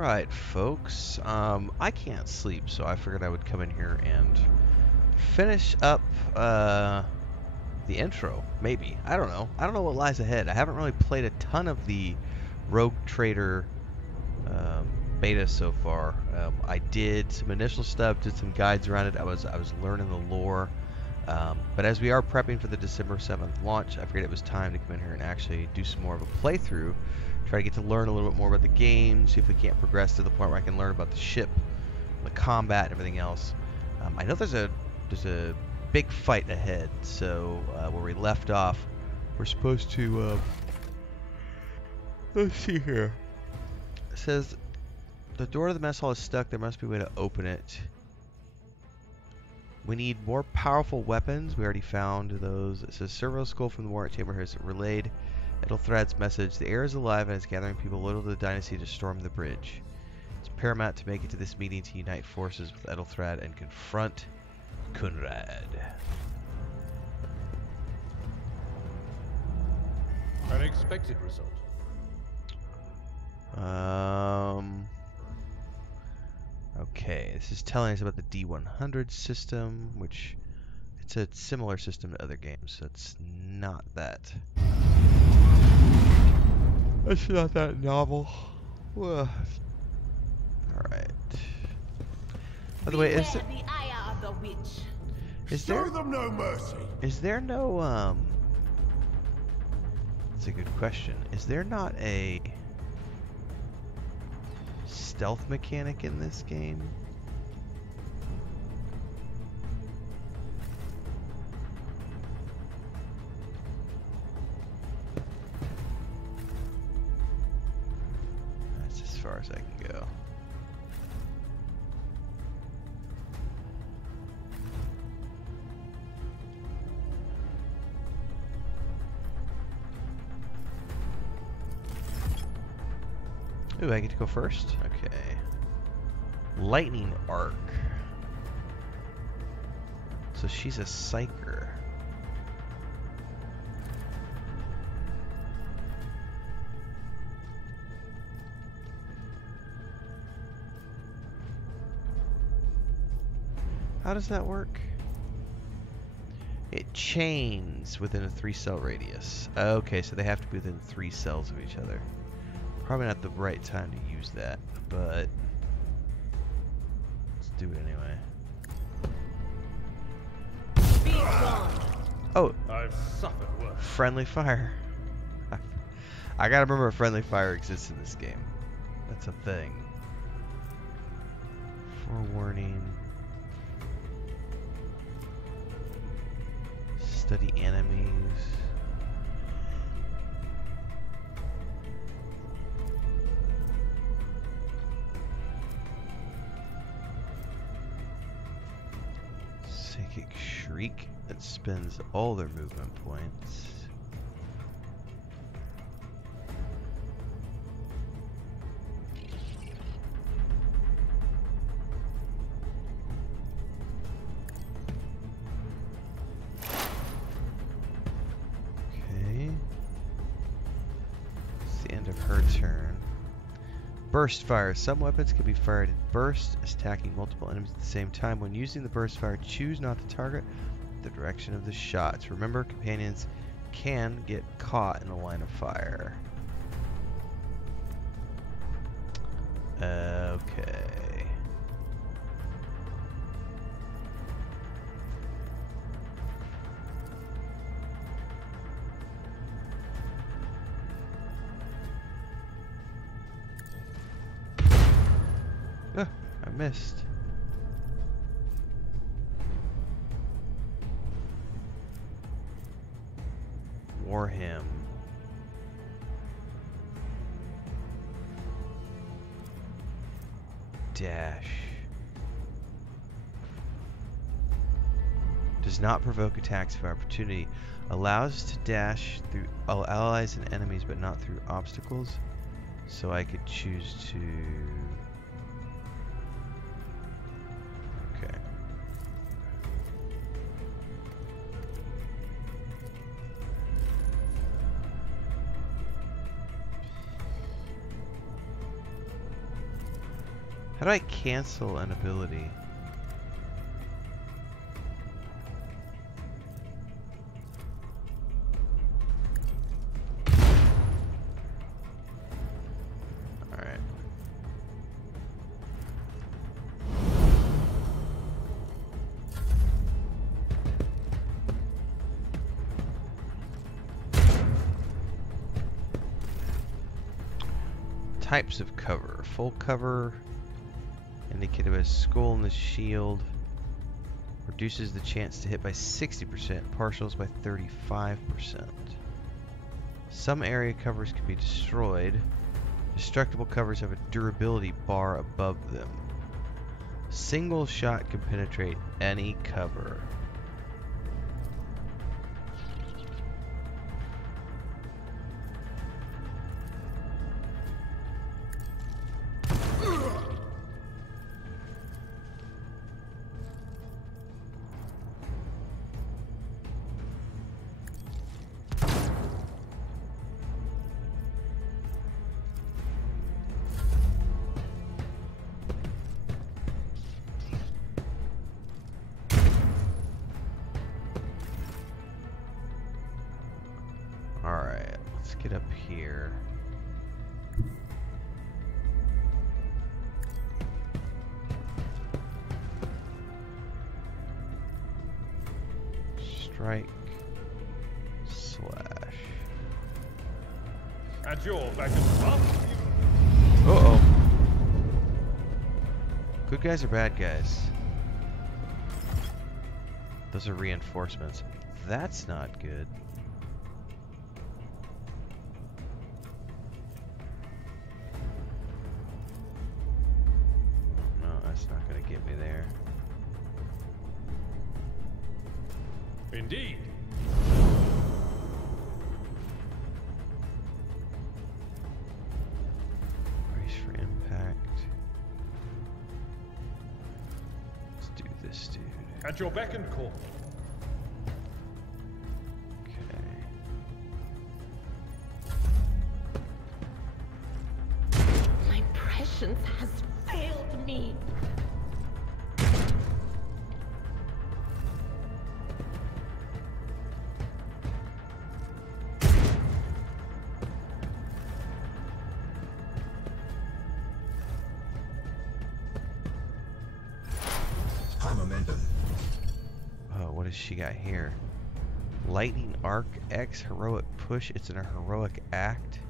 Alright, folks. I can't sleep, so I figured I would come in here and finish up the intro, maybe. I don't know. I don't know what lies ahead. I haven't really played a ton of the Rogue Trader beta so far. I did some initial stuff, did some guides around it. I was learning the lore. But as we are prepping for the December 7th launch, I figured it was time to come in here and actually do some more of a playthrough. Try to get to learn a little bit more about the game, see if we can't progress to the point where I can learn about the ship, the combat, and everything else. I know there's a big fight ahead, so where we left off, we're supposed to, let's see here. It says, the door to the mess hall is stuck, there must be a way to open it. We need more powerful weapons. We already found those. It says Servo Skull from the Warrant Chamber has relayed Ethelthrad's message. The air is alive and is gathering people loyal to the dynasty to storm the bridge. It's paramount to make it to this meeting to unite forces with Ethelthrad and confront Kunrad. An expected result. Okay, this is telling us about the D100 system, which it's a similar system to other games, so it's not that. It's not that novel. All right. By the way, is there Show them no mercy. Is there no That's a good question. Is there not a stealth mechanic in this game? That's as far as I can go. Ooh, I get to go first? Okay. Lightning Arc. So she's a psyker. How does that work? It chains within a 3-cell radius. Okay, so they have to be within 3 cells of each other. Probably not the right time to use that, but let's do it anyway. Oh, I've suffered worse. friendly fire. I gotta remember friendly fire exists in this game. That's a thing. Forewarning. Study enemies. Psychic Shriek that spends all their movement points. Okay. It's the end of her turn. Burst fire. Some weapons can be fired in bursts, attacking multiple enemies at the same time. When using the burst fire, choose not to target the direction of the shots. Remember, companions can get caught in the line of fire. Okay. I missed. Warhammer. Dash. Does not provoke attacks of opportunity. Allows to dash through all allies and enemies, but not through obstacles. So I could choose to... Okay. How do I cancel an ability? Alright. Types of cover. Full cover, indicated by a skull and the shield, reduces the chance to hit by 60%, partials by 35%. Some area covers can be destroyed. Destructible covers have a durability bar above them. Single shot can penetrate any cover. Alright, let's get up here. Strike. Slash. At your back and up. Uh-oh. Good guys or bad guys? Those are reinforcements. That's not good. That's not going to get me there. Indeed. Brace for impact. Let's do this, dude. At your beck and call. My prescience has failed me. High momentum. Oh, what does she got here? Lightning Arc X heroic push. It's in a heroic act.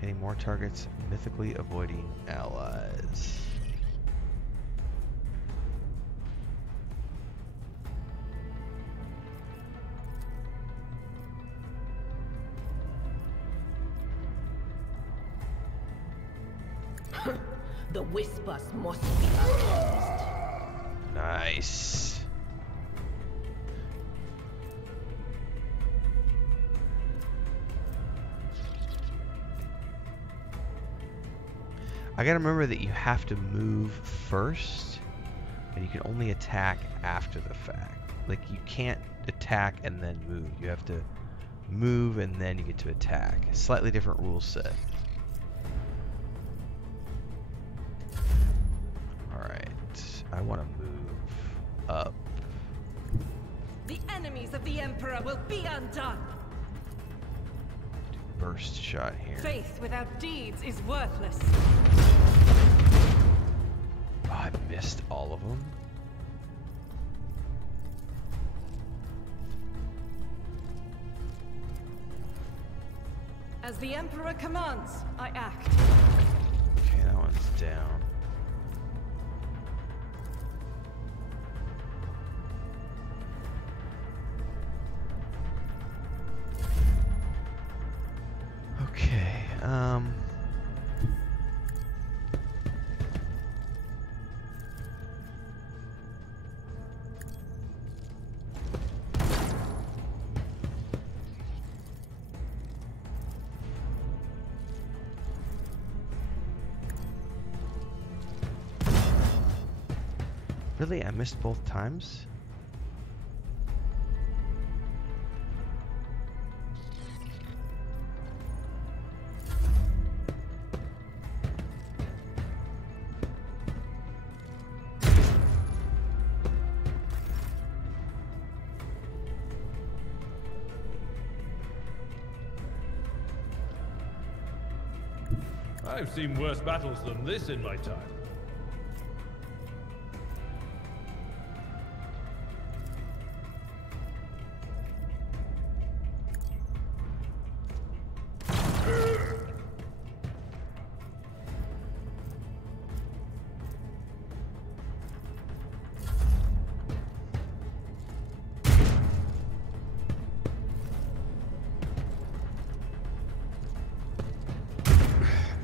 Hitting more targets, mythically avoiding allies. The whispers must be appeased. Nice. I gotta remember that you have to move first, and you can only attack after the fact. Like, you can't attack and then move. You have to move and then you get to attack. Slightly different rule set. Alright, I want to move up. The enemies of the Emperor will be undone. Burst shot here. Faith without deeds is worthless. Oh, I missed all of them. As the Emperor commands, I act. Okay, that one's down. Okay, really? I missed both times? I've seen worse battles than this in my time.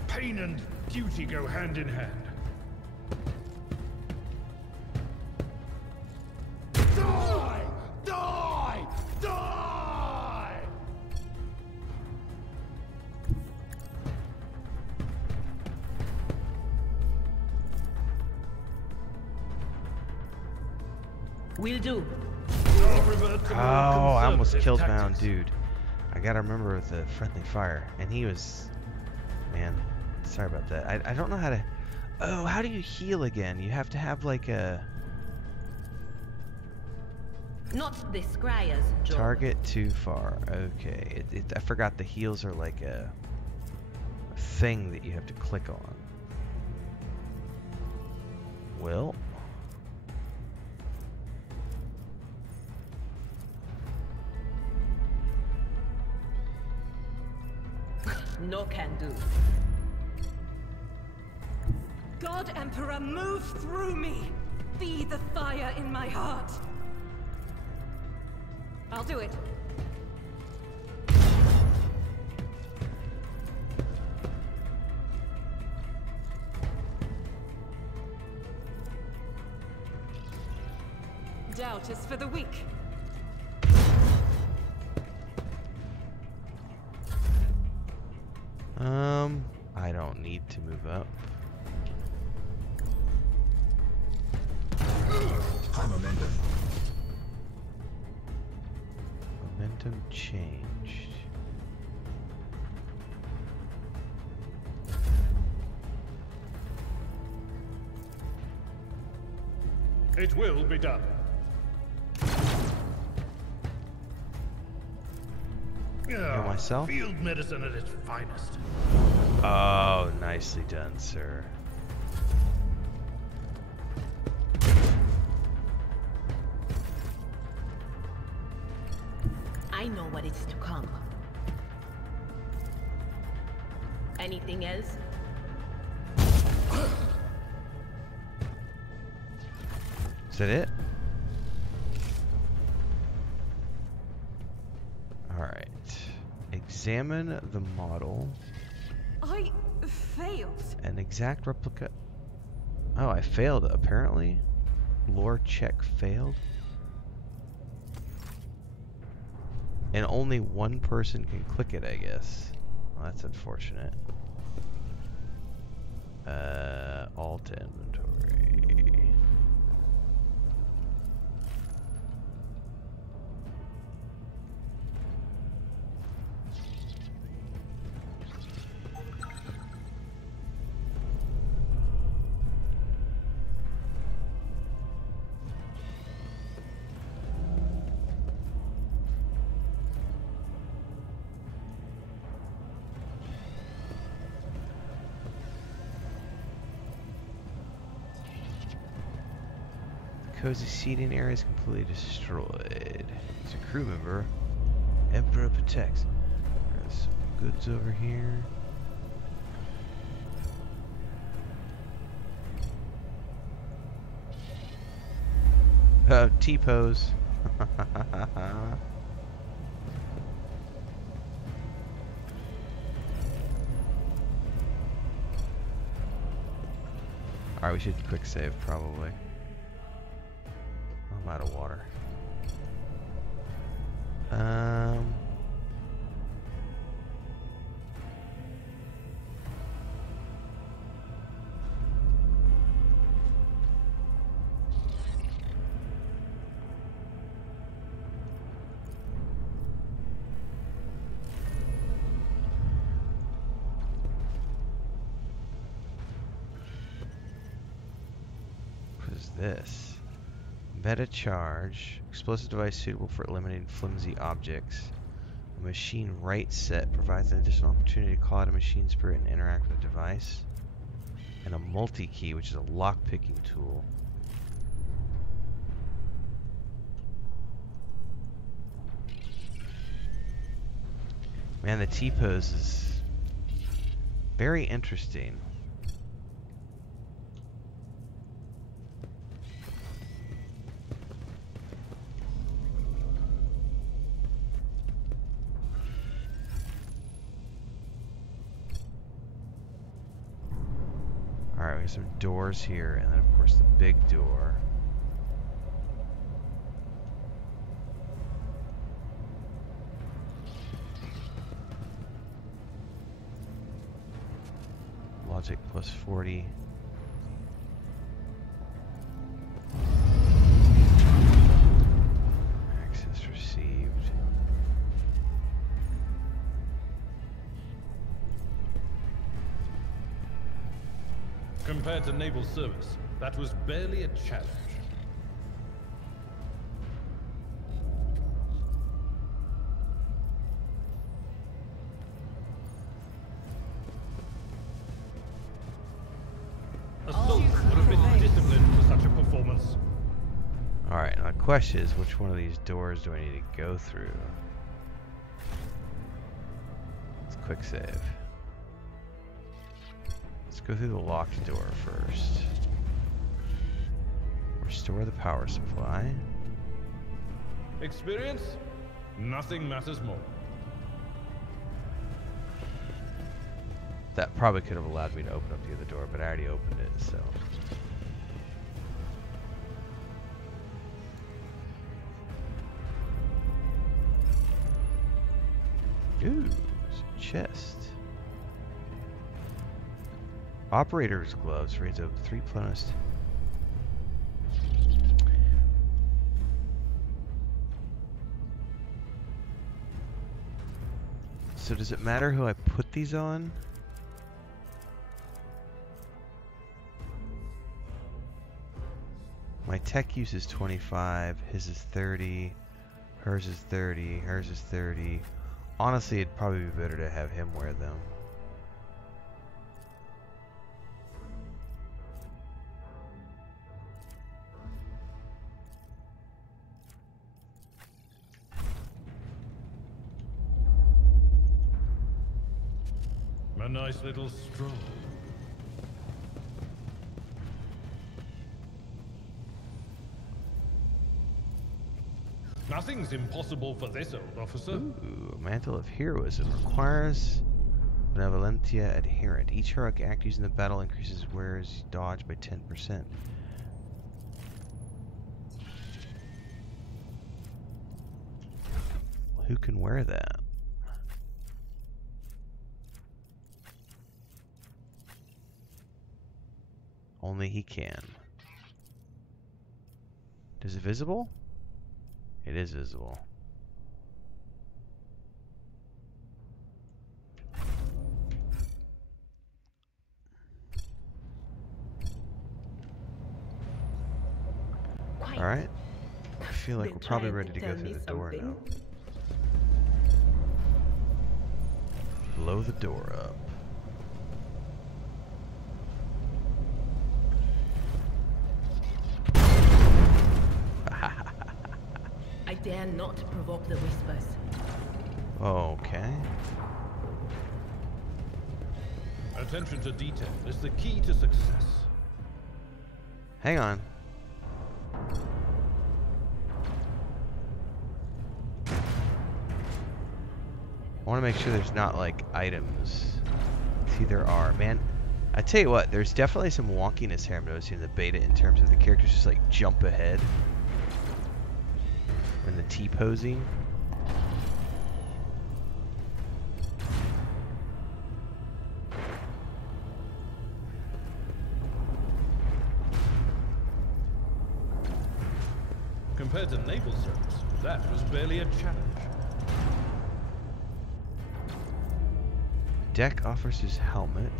Pain and duty go hand in hand. Die! Die! Die! Will do. Oh, I almost killed my own dude. I gotta remember the friendly fire. And he was... Man, sorry about that. I don't know how to... Oh, how do you heal again? You have to have like a... Not this Scryer's job. Target too far. Okay. I forgot the heals are like a thing that you have to click on. Well... No can do. God Emperor, move through me! Be the fire in my heart! I'll do it. Doubt is for the weak. I don't need to move up. High momentum. Momentum changed. It will be done. Myself? Field medicine at its finest. Oh, nicely done, sir. I know what is to come. Anything else? Is that it? Alright. Examine the model. I failed. An exact replica. Oh, I failed, apparently. Lore check failed. And only one person can click it, I guess. Well, that's unfortunate. Alt inventory. Cozy seating area is completely destroyed. He's a crew member. Emperor protects. There's some goods over here. Oh, T-pose. Alright, we should quick save probably. I'm out of water. What is this? Meta charge. Explosive device suitable for eliminating flimsy objects. machine right set provides an additional opportunity to call out a machine spirit and interact with a device. And a multi-key, which is a lock-picking tool. Man, the T-pose is very interesting. Alright, we have some doors here, and then of course the big door. Logic plus 40. Access received. Compared to naval service, that was barely a challenge. A soldier would have been disciplined for such a performance. Alright, now the question is, which one of these doors do I need to go through? Let's quick save. Let's go through the locked door first. Restore the power supply. Experience? Nothing matters more. That probably could have allowed me to open up the other door, but I already opened it, so. Ooh, it's a chest. Operator's gloves raise up 3 plus. So does it matter who I put these on? My tech use is 25, his is 30, hers is 30, hers is 30. Honestly, it'd probably be better to have him wear them. A nice little stroll. Nothing's impossible for this old officer. Ooh, a mantle of heroism requires benevolentia adherent. Each heroic act used in the battle increases wearer's dodge by 10%. Who can wear that? Only he can. Is it visible? It is visible. Alright. I feel like we're probably ready to go through the door now. Blow the door up. I dare not provoke the whispers. Okay. Attention to detail is the key to success. Hang on. I want to make sure there's not like items. See, there are. Man, I tell you what, there's definitely some wonkiness here I'm noticing in the beta in terms of the characters just like jump ahead when the T-posing. Compared to naval service, that was barely a challenge. Deck offers his helmet.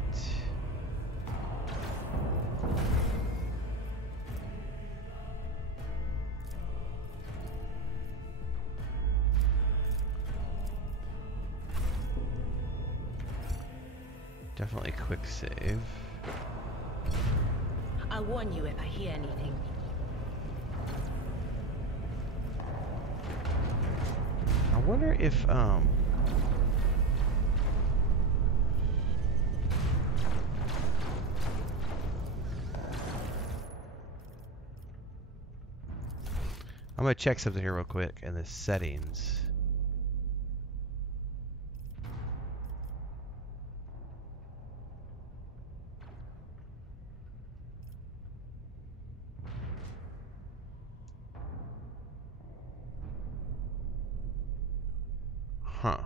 Definitely quick save. I'll warn you if I hear anything. I wonder if I'm gonna check something here real quick in the settings. Huh.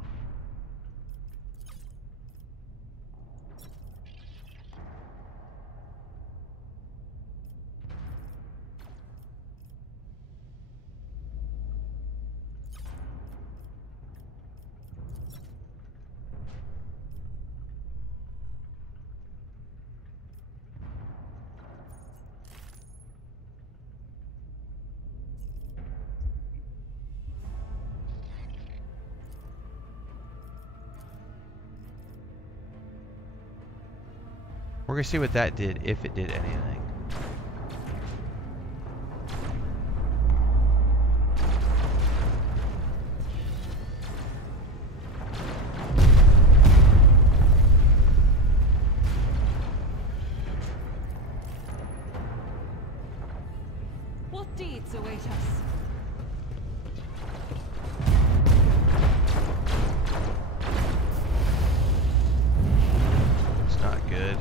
We're gonna see what that did, if it did anything. What deeds await us? It's not good.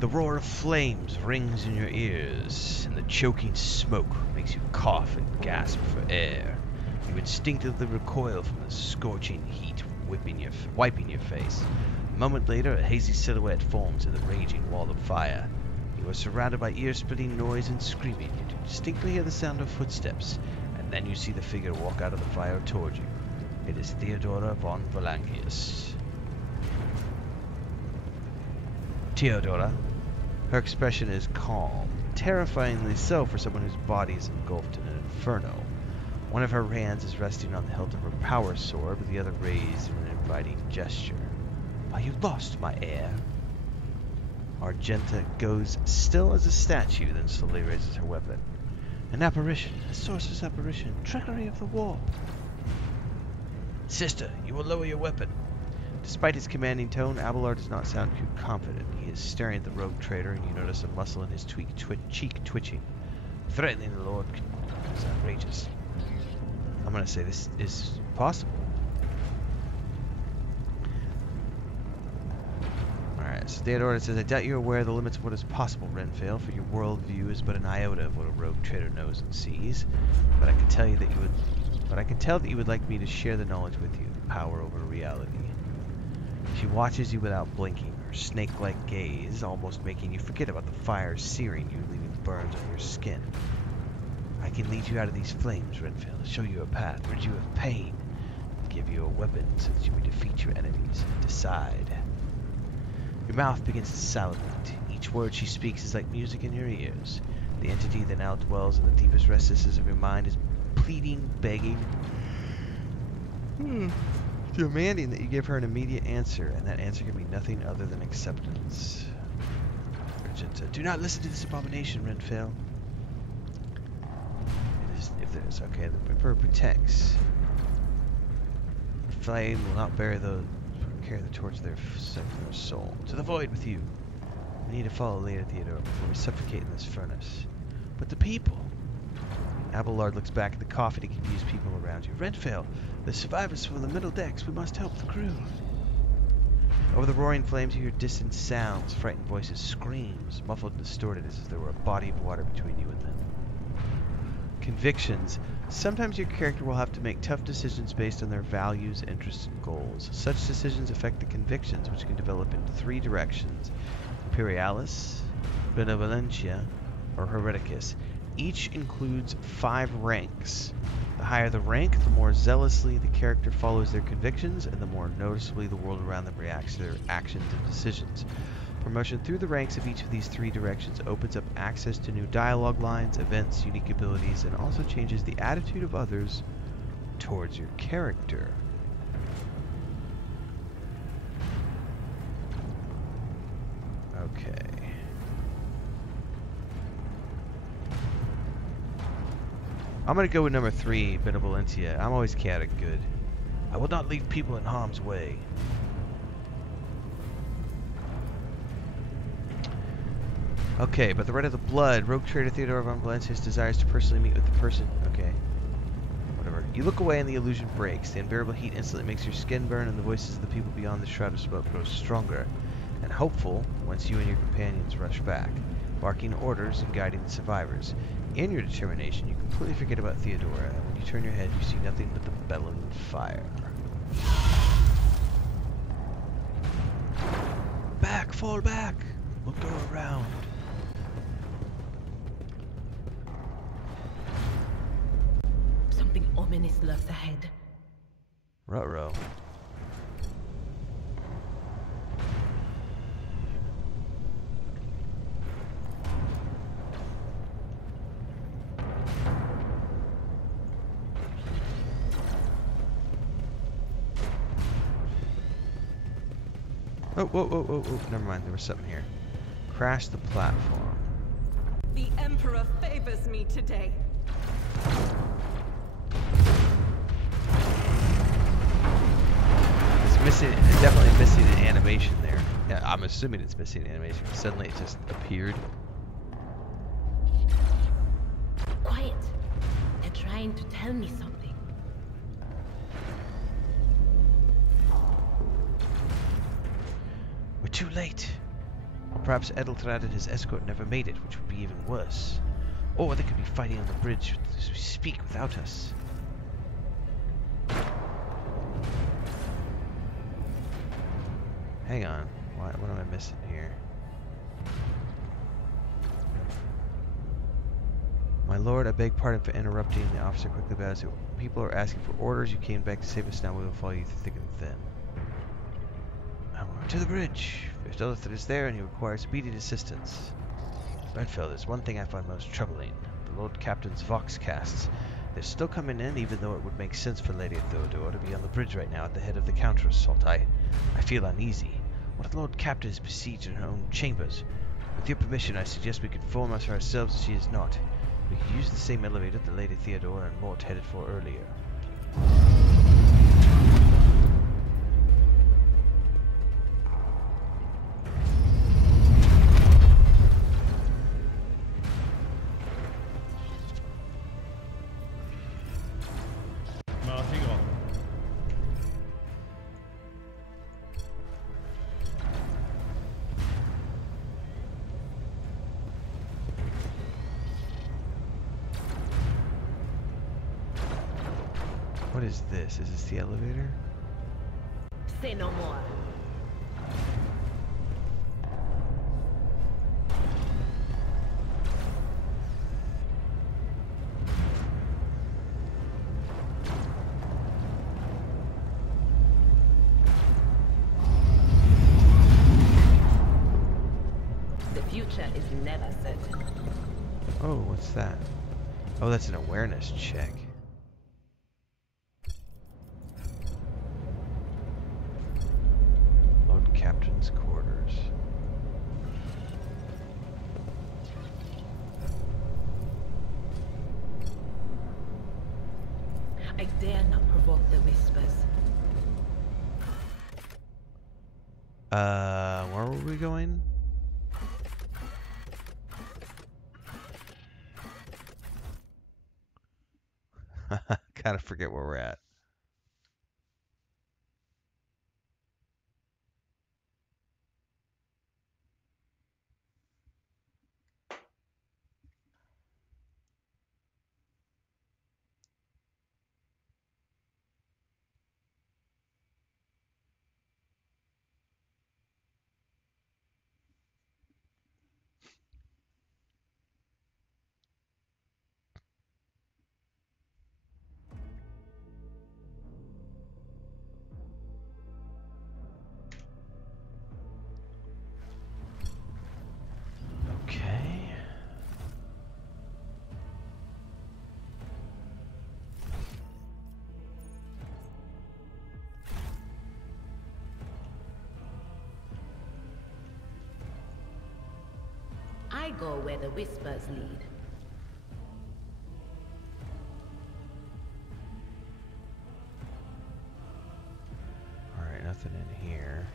The roar of flames rings in your ears, and the choking smoke makes you cough and gasp for air. You instinctively recoil from the scorching heat wiping your face. A moment later, a hazy silhouette forms in the raging wall of fire. You are surrounded by ear-splitting noise and screaming. You distinctly hear the sound of footsteps, and then you see the figure walk out of the fire toward you. It is Theodora von Valangius. Theodora. Her expression is calm, terrifyingly so for someone whose body is engulfed in an inferno. One of her hands is resting on the hilt of her power sword, with the other raised in an inviting gesture. Are you lost, my heir? Argenta goes still as a statue, then slowly raises her weapon. An apparition, a sorcerer's apparition, trickery of the wall. Sister, you will lower your weapon. Despite his commanding tone, Abelard does not sound too confident. He is staring at the rogue trader, and you notice a muscle in his cheek twitching. Threatening the Lord is outrageous. I'm going to say this is possible. Alright, so Theodora says, I doubt you're aware of the limits of what is possible, Renfail, for your worldview is but an iota of what a rogue trader knows and sees. But I can tell that you would like me to share the knowledge with you, the power over reality. She watches you without blinking, her snake-like gaze almost making you forget about the fire searing you, leaving burns on your skin. I can lead you out of these flames, Renfail, show you a path, rid you of pain, give you a weapon so that you may defeat your enemies and decide. Your mouth begins to salivate. Each word she speaks is like music in your ears. The entity that now dwells in the deepest recesses of your mind is pleading, begging, demanding that you give her an immediate answer, and that answer can be nothing other than acceptance. Argenta, do not listen to this abomination, Renfail. If there's okay, the Emperor protects. The flame will not carry the torch of their soul. To the void with you. We need to follow Lady Theodora before we suffocate in this furnace. But the people. Abelard looks back at the coughing and confused people around you. Renfail, the survivors from the middle decks. We must help the crew. Over the roaring flames you hear distant sounds, frightened voices, screams, muffled and distorted as if there were a body of water between you and them. Convictions. Sometimes your character will have to make tough decisions based on their values, interests, and goals. Such decisions affect the convictions, which can develop in three directions: Imperialis, Benevolentia, or Hereticus. Each includes 5 ranks. The higher the rank, the more zealously the character follows their convictions, and the more noticeably the world around them reacts to their actions and decisions. Promotion through the ranks of each of these 3 directions opens up access to new dialogue lines, events, unique abilities, and also changes the attitude of others towards your character. I'm gonna go with number 3, Benevolentia. I'm always chaotic good. I will not leave people in harm's way. Okay, but the Red of the Blood. Rogue trader Theodore von Valencius desires to personally meet with the person. Okay. Whatever. You look away and the illusion breaks. The unbearable heat instantly makes your skin burn and the voices of the people beyond the shroud of smoke grow stronger and hopeful once you and your companions rush back, barking orders and guiding the survivors. In your determination, you completely forget about Theodora, and when you turn your head, you see nothing but the bellowing fire. Back! Fall back! We'll go around. Something ominous lurks ahead. Ruh-roh. Oh, whoa, whoa, whoa, whoa. Never mind, there was something here. Crash the platform. The Emperor favors me today. It's missing, it's definitely missing an animation there. Yeah, I'm assuming it's missing an animation. Suddenly it just appeared. Quiet. They're trying to tell me something. We're too late. Perhaps Edeltrad and his escort never made it, which would be even worse. Or they could be fighting on the bridge as we speak without us. Hang on. What am I missing here? My lord, I beg pardon for interrupting. The officer quickly bows. People are asking for orders. You came back to save us. Now we will follow you through thick and thin. To the bridge. If Edeltrad is there and he requires immediate assistance. Renfail, there's one thing I find most troubling. The Lord Captain's Vox casts. They're still coming in, even though it would make sense for Lady Theodora to be on the bridge right now at the head of the counter-assault. I feel uneasy. What if the Lord Captain is besieged in her own chambers? With your permission, I suggest we conform us ourselves as she is not. We could use the same elevator that Lady Theodora and Mort headed for earlier. Marching on. What is this? Is this the elevator? Say no more. The future is never certain. Oh, what's that? Oh, that's an awareness check. Lord Captain's quarters. I dare not provoke the whispers. Where were we going? Kind of forget where we're at. Okay. I go where the whispers lead. in here.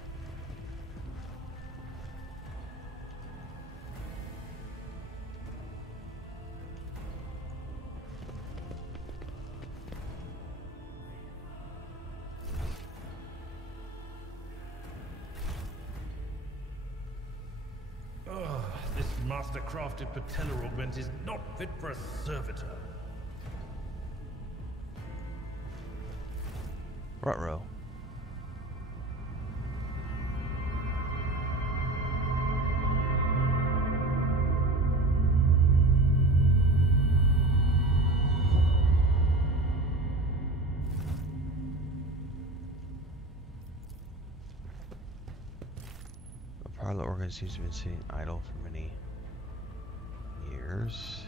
This master-crafted patella augment is not fit for a servitor. Ruh-roh. The parlor organ seems to have been sitting idle for many years.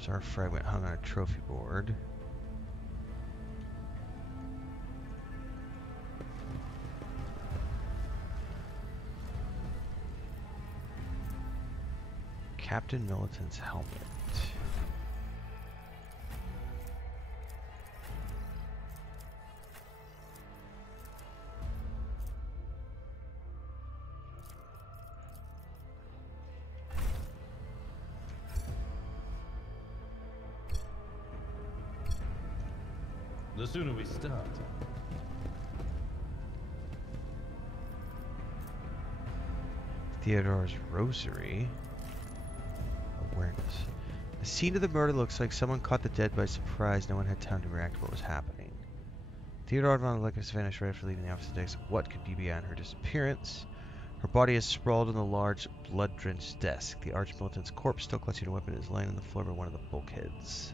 Star fragment hung on a trophy board. Captain Militant's helmet. The sooner we start. Theodore's rosary. Awareness. The scene of the murder looks like someone caught the dead by surprise. No one had time to react to what was happening. Theodore von Leckis vanished right after leaving the office desk. What could be behind her disappearance? Her body is sprawled on the large, blood-drenched desk. The arch-militant's corpse, still clutching a weapon, is lying on the floor by one of the bulkheads.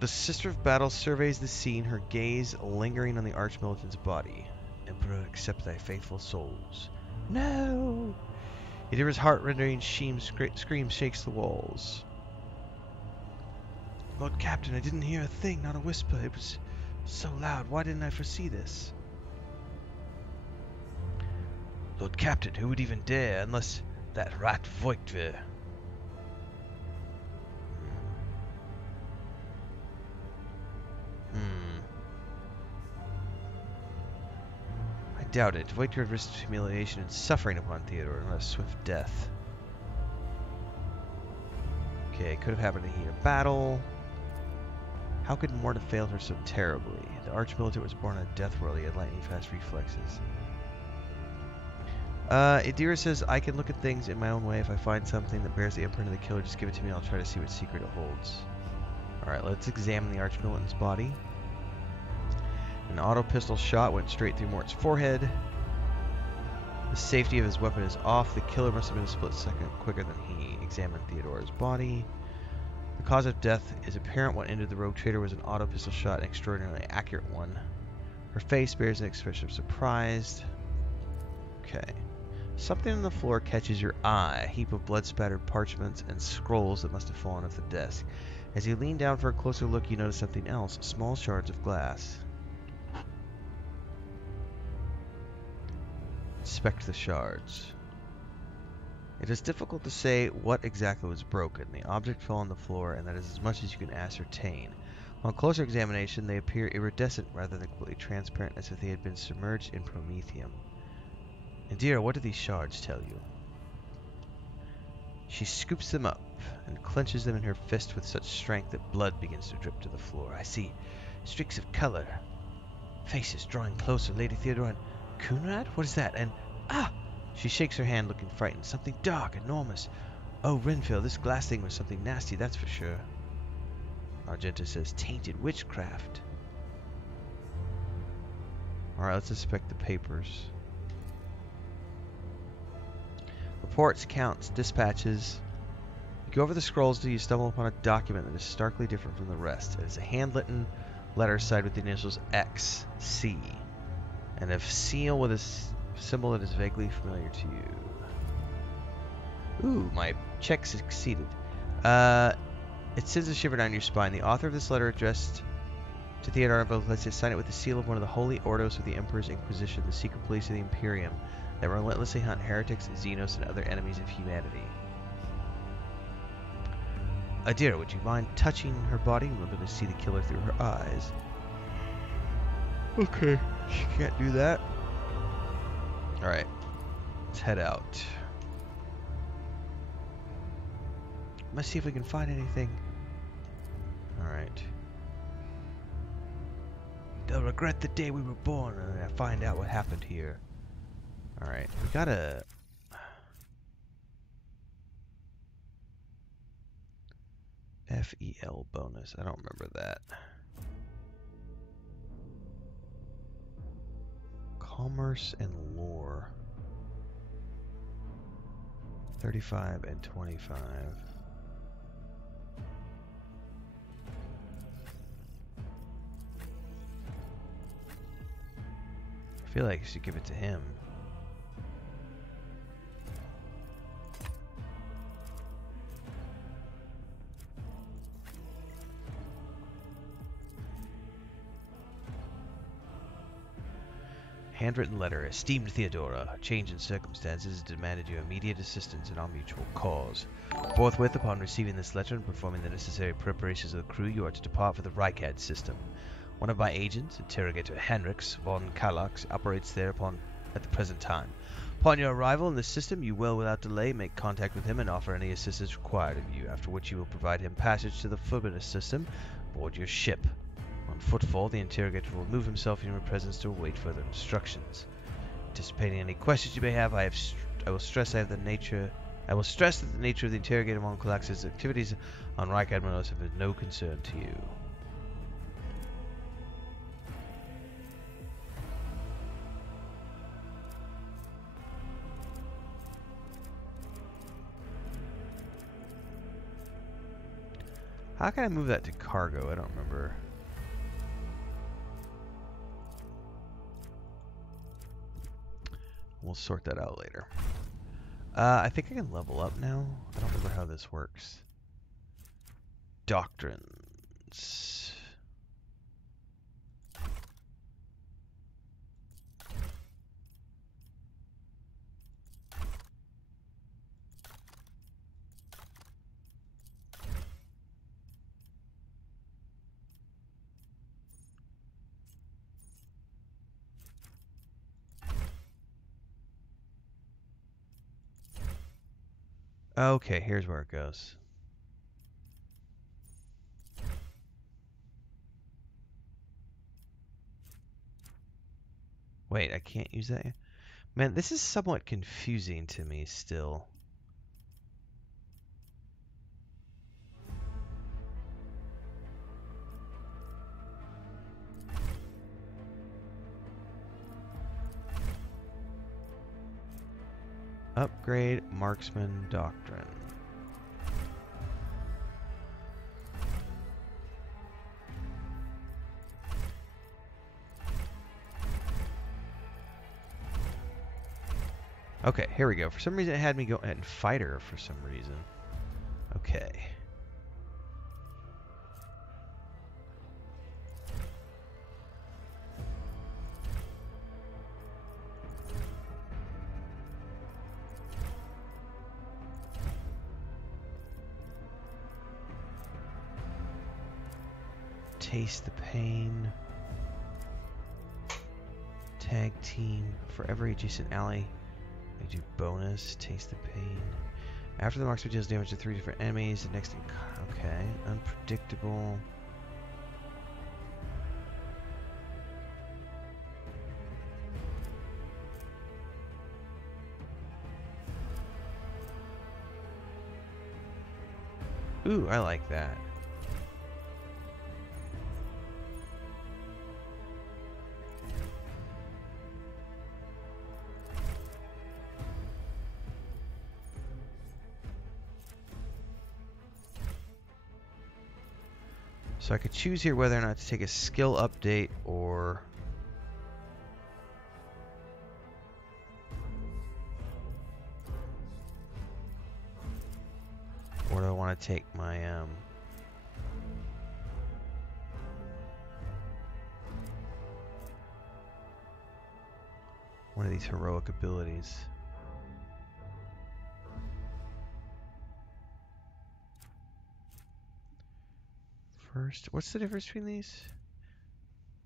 The Sister of Battle surveys the scene, her gaze lingering on the arch-militant's body. Emperor, accept thy faithful souls. No! Yadira's heart-rending scream shakes the walls. Lord Captain, I didn't hear a thing, not a whisper. It was so loud. Why didn't I foresee this? Lord Captain, who would even dare, unless that rat Voigt were? I doubt it. Voigt had risked humiliation and suffering upon Theodore, not a swift death. Okay, could have happened in the heat of battle. How could Morta fail her so terribly? The arch-militant was born on a death world. He had lightning-fast reflexes. Idira says, I can look at things in my own way. If I find something that bears the imprint of the killer, just give it to me. I'll try to see what secret it holds. Alright, let's examine the arch-militant's body. An auto pistol shot went straight through Mort's forehead. The safety of his weapon is off. The killer must have been a split second quicker than he examined Theodora's body. The cause of death is apparent. What ended the rogue trader was an auto pistol shot, an extraordinarily accurate one. Her face bears an expression of surprise. Okay. Something on the floor catches your eye. A heap of blood-spattered parchments and scrolls that must have fallen off the desk. As you lean down for a closer look, you notice something else. Small shards of glass. Inspect the shards. It is difficult to say what exactly was broken. The object fell on the floor, and that is as much as you can ascertain. On closer examination, they appear iridescent rather than completely transparent, as if they had been submerged in promethium. Indira, what do these shards tell you? She scoops them up and clenches them in her fist with such strength that blood begins to drip to the floor. I see streaks of color. Faces drawing closer. Lady Theodore and Kunrad? What is that? And ah! She shakes her hand, looking frightened. Something dark, enormous. Oh, Renfail, this glass thing was something nasty, that's for sure. Argenta says, tainted witchcraft. Alright, let's inspect the papers. Reports, counts, dispatches. You go over the scrolls till you stumble upon a document that is starkly different from the rest. It is a handwritten letter signed with the initials XC, and a seal with a symbol that is vaguely familiar to you. Ooh, my check succeeded. It sends a shiver down your spine. The author of this letter addressed to Theodore says, sign it with the seal of one of the holy ordos of the Emperor's Inquisition, the secret police of the Imperium that relentlessly hunt heretics, Xenos, and other enemies of humanity. Adira, would you mind touching her body? We're going to see the killer through her eyes. Okay. She can't do that. Alright. Let's head out. Let's see if we can find anything. Alright. They'll regret the day we were born and I find out what happened here. Alright. We got a... FEL bonus. I don't remember that. Commerce and lore. 35 and 25. I feel like I should give it to him. Handwritten letter. Esteemed Theodora, a change in circumstances has demanded your immediate assistance in our mutual cause. Forthwith, upon receiving this letter and performing the necessary preparations of the crew, you are to depart for the Owlcat system. One of my agents, Interrogator Henriks von Kallax, operates there at the present time. Upon your arrival in the system, you will, without delay, make contact with him and offer any assistance required of you, after which you will provide him passage to the Forbidden system aboard your ship. On footfall, the interrogator will remove himself in your presence to await further instructions. Anticipating any questions you may have, I will stress that the nature of the interrogator von Kallax's activities on Owlcat have been no concern to you. How can I move that to cargo? I don't remember. We'll sort that out later. I think I can level up now. I don't remember how this works. Doctrines. Okay, here's where it goes. Wait, I can't use that yet? Man, this is somewhat confusing to me still. Upgrade Marksman Doctrine. Okay, here we go. For some reason it had me go in Fighter for some reason. Okay. Taste the pain. Tag team. For every adjacent ally, they do bonus. Taste the pain. After the marksman deals damage to 3 different enemies, the next. Okay. Unpredictable. Ooh, I like that. So I could choose here whether or not to take a skill update or do I want to take my one of these heroic abilities. first. What's the difference between these?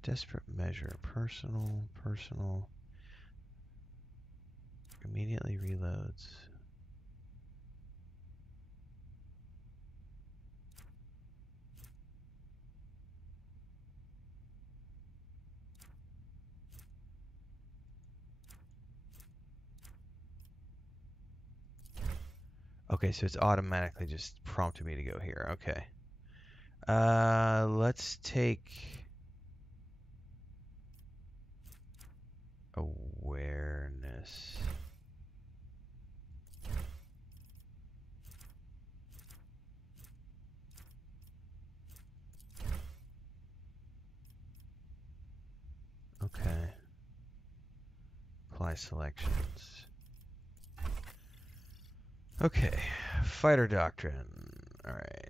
Desperate measure. Personal. Personal. Immediately reloads. Okay, so it's automatically just prompted me to go here. Okay. Let's take awareness. Okay. Apply selections. Okay. Fighter doctrine. All right.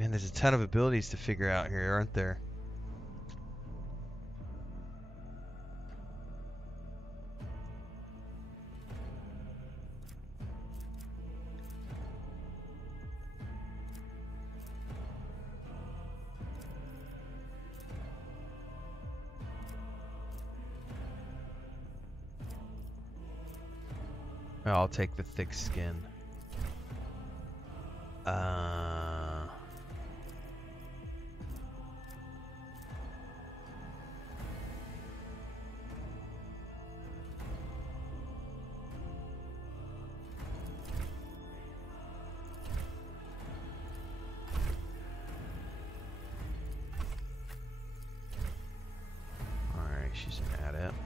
Man, there's a ton of abilities to figure out here, aren't there? I'll take the thick skin. Alright, she's an adept.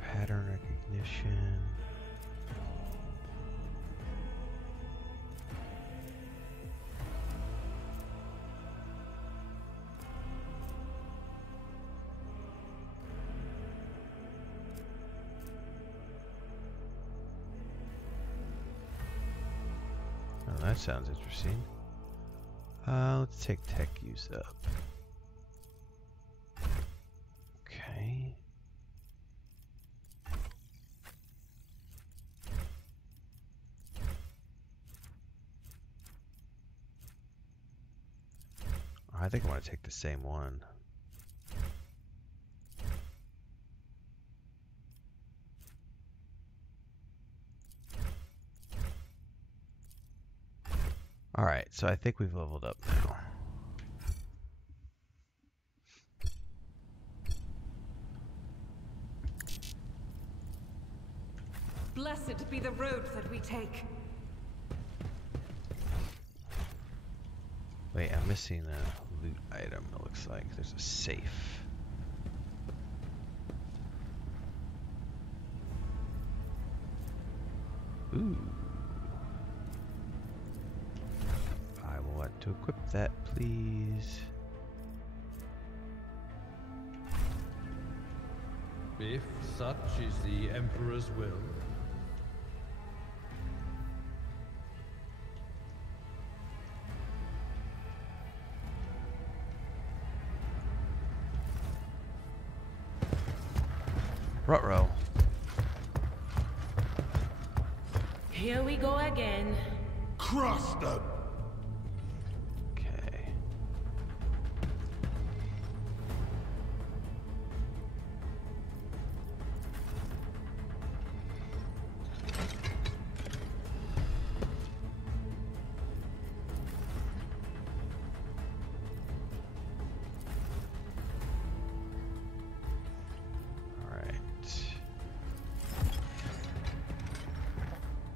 Pattern recognition. Oh, that sounds interesting. Let's take tech use up. Okay. I think I want to take the same one. Alright, so I think we've leveled up now. Blessed be the road that we take. Wait, I'm missing a loot item, it looks like. There's a safe. Ooh. I want to equip that, please. If such is the Emperor's will. Ruh-roh. Here we go again. Crush them! Okay.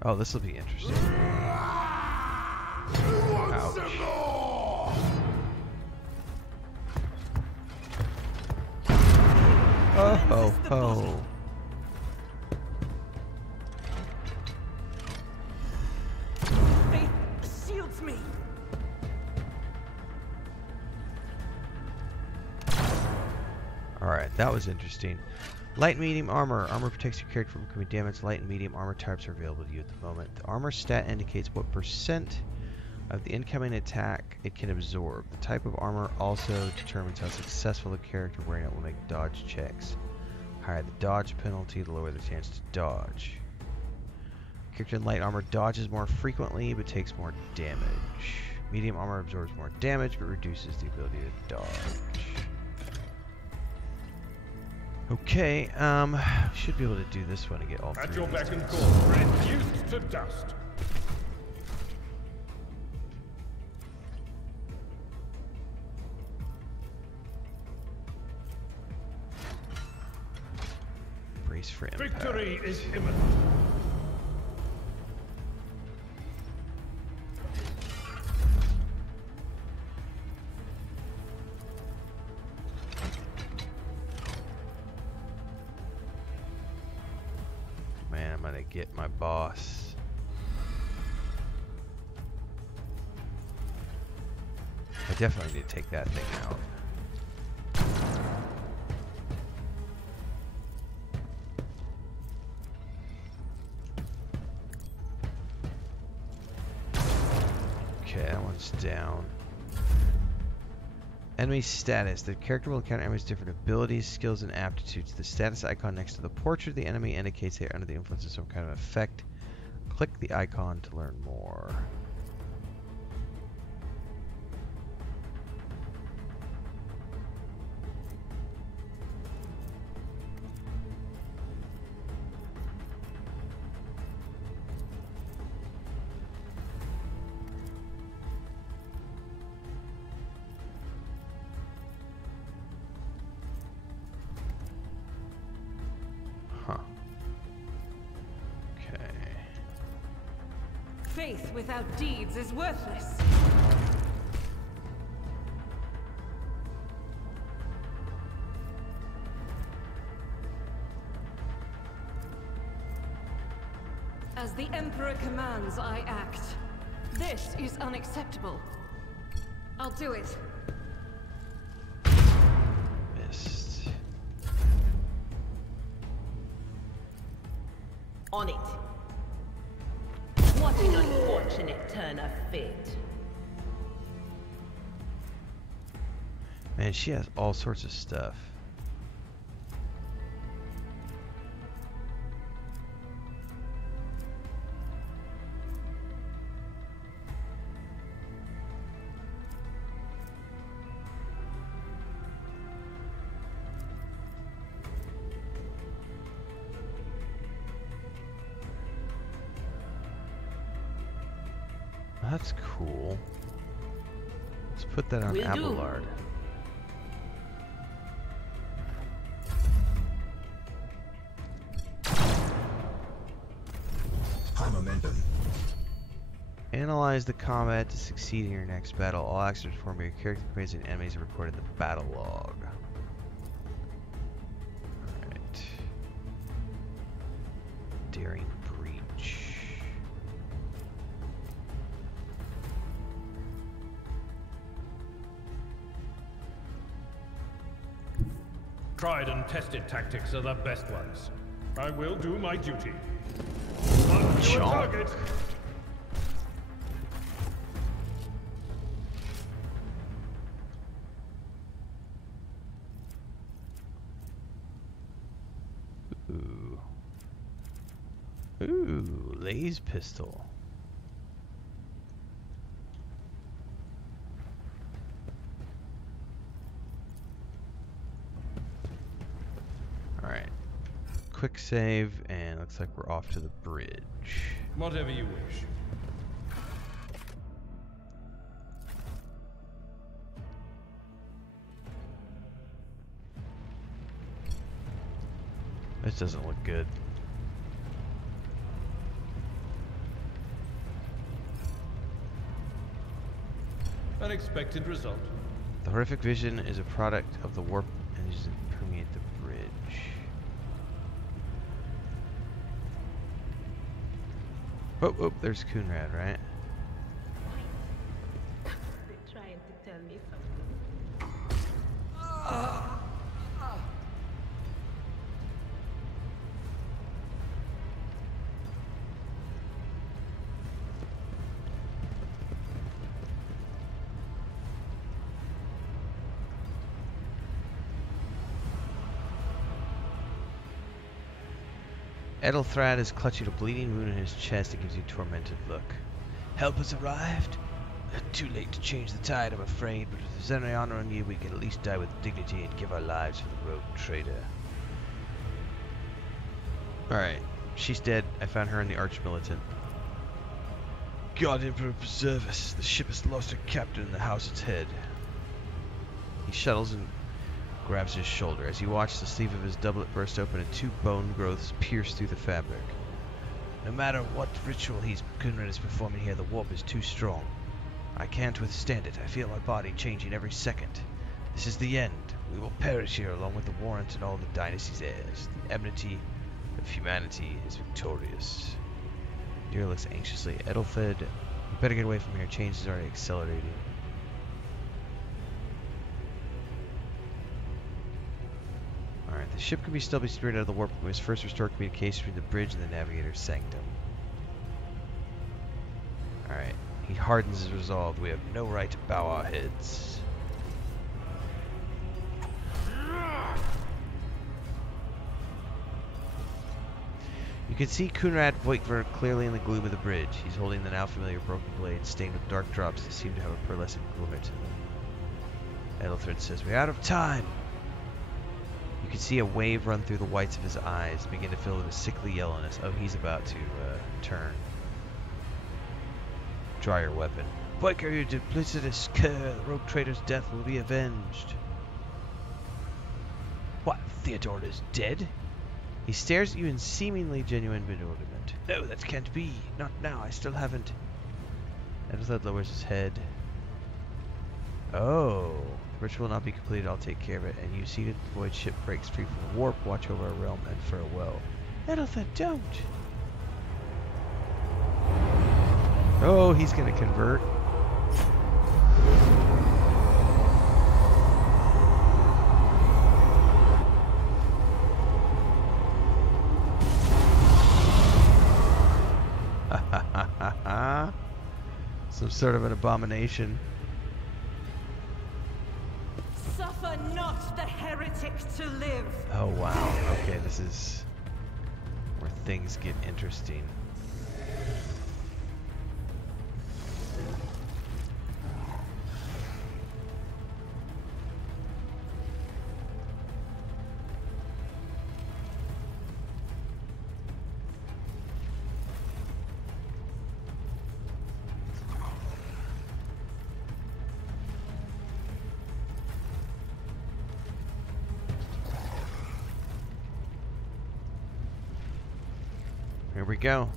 Oh, this will be interesting. Ouch. Oh ho ho. Faith shields me. Alright, that was interesting. Light and medium armor. Armor protects your character from becoming damaged. Light and medium armor types are available to you at the moment. The armor stat indicates what percent of the incoming attack it can absorb. The type of armor also determines how successful the character wearing it will make dodge checks. The higher the dodge penalty, the lower the chance to dodge. Character in light armor dodges more frequently but takes more damage. Medium armor absorbs more damage but reduces the ability to dodge. Okay, should be able to do this one and get all three. At your beck and call, reduced to dust. Brace for impact. Victory is imminent. Man, I'm gonna get my boss. I definitely need to take that thing out. Okay, that one's down. Enemy status. The character will encounter enemies with different abilities, skills, and aptitudes. The status icon next to the portrait of the enemy indicates they are under the influence of some kind of effect. Click the icon to learn more. Huh. Okay. Faith without deeds is worthless. As the Emperor commands, I act. This is unacceptable. I'll do it. Missed. On it. What an unfortunate turn of fate. Man, she has all sorts of stuff. That's cool. Let's put that on Will do. Abelard. High momentum. Analyze the combat to succeed in your next battle. All actions performed by your character, commands, and enemies are recorded in the battle log. Alright. Daring breach. Tried and tested tactics are the best ones. I will do my duty. On to your target. Ooh. Ooh, laser pistol. Alright. Quick save, and looks like we're off to the bridge. Whatever you wish. This doesn't look good. Unexpected result. The horrific vision is a product of the warp engines that permeate the bridge. Oh, oh, there's Coonrad, right? They're trying to tell me something. Edelthrad is clutching a bleeding wound in his chest and gives you a tormented look. Help has arrived? Too late to change the tide, I'm afraid, but if there's any honor on you, we can at least die with dignity and give our lives for the rogue trader. Alright, she's dead. I found her in the Arch Militant. God Emperor preserve us. The ship has lost her captain and the house its head. He shuttles and grabs his shoulder. As you watch, the sleeve of his doublet burst open and 2 bone growths pierce through the fabric. No matter what ritual Kunrad is performing here, the warp is too strong. I can't withstand it. I feel my body changing every second. This is the end. We will perish here along with the Warrant and all the dynasty's heirs. The enmity of humanity is victorious. Deer looks anxiously. Edelfed, you better get away from here. Change is already accelerating. Alright, the ship can still be steered out of the warp. We must first restore communication between the bridge and the navigator's sanctum. Alright, he hardens his resolve. We have no right to bow our heads. You can see Kunrad Voigtver clearly in the gloom of the bridge. He's holding the now familiar broken blade, stained with dark drops that seem to have a pearlescent glimmer to them. Edelthred says, "We're out of time!" You can see a wave run through the whites of his eyes, begin to fill with a sickly yellowness. Oh, he's about to turn. Draw your weapon. Voigtver, you duplicitous cur! The rogue trader's death will be avenged. What? Theodore is dead? He stares at you in seemingly genuine bewilderment. No, that can't be. Not now. I still haven't. Edelthred lowers his head. Oh. The ritual will not be completed. I'll take care of it. And you see that the void ship breaks free from the warp. Watch over our realm and farewell. Edelthred, don't. Oh, he's going to convert. Some sort of an abomination. Suffer not the heretic to live. Oh wow. Okay, this is where things get interesting. Here we go.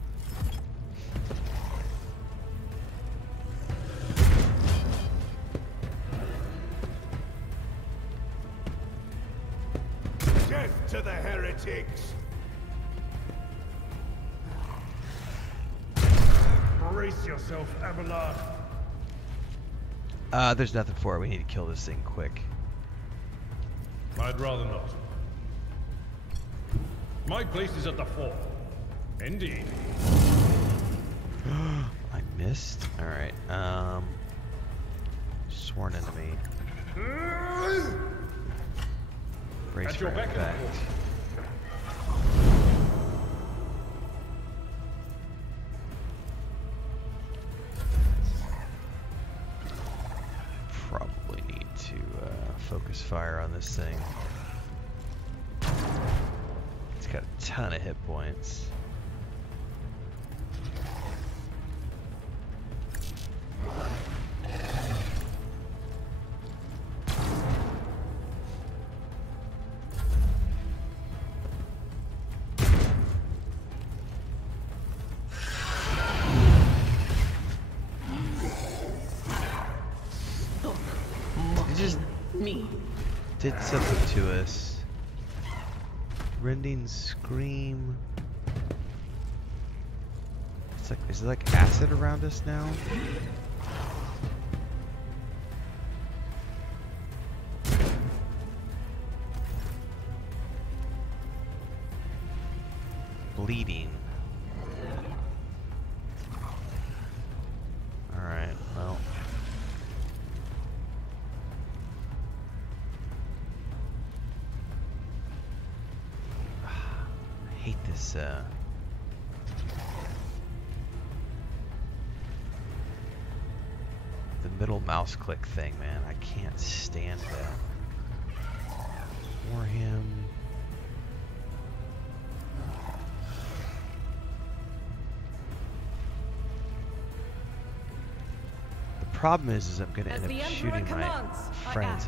Death to the heretics! Brace yourself, Abelard. There's nothing for it. We need to kill this thing quick. I'd rather not. My place is at the fore. Indeed. I missed? Alright, sworn enemy. Brace for impact. Probably need to focus fire on this thing. It's got a ton of hit points. Did something to us. Rending scream. It's like, is it like acid around us now? Bleeding. Alright, well. I hate this the middle mouse click thing, man. I can't stand that. Warhammer. The problem is I'm going to end up shooting my friends.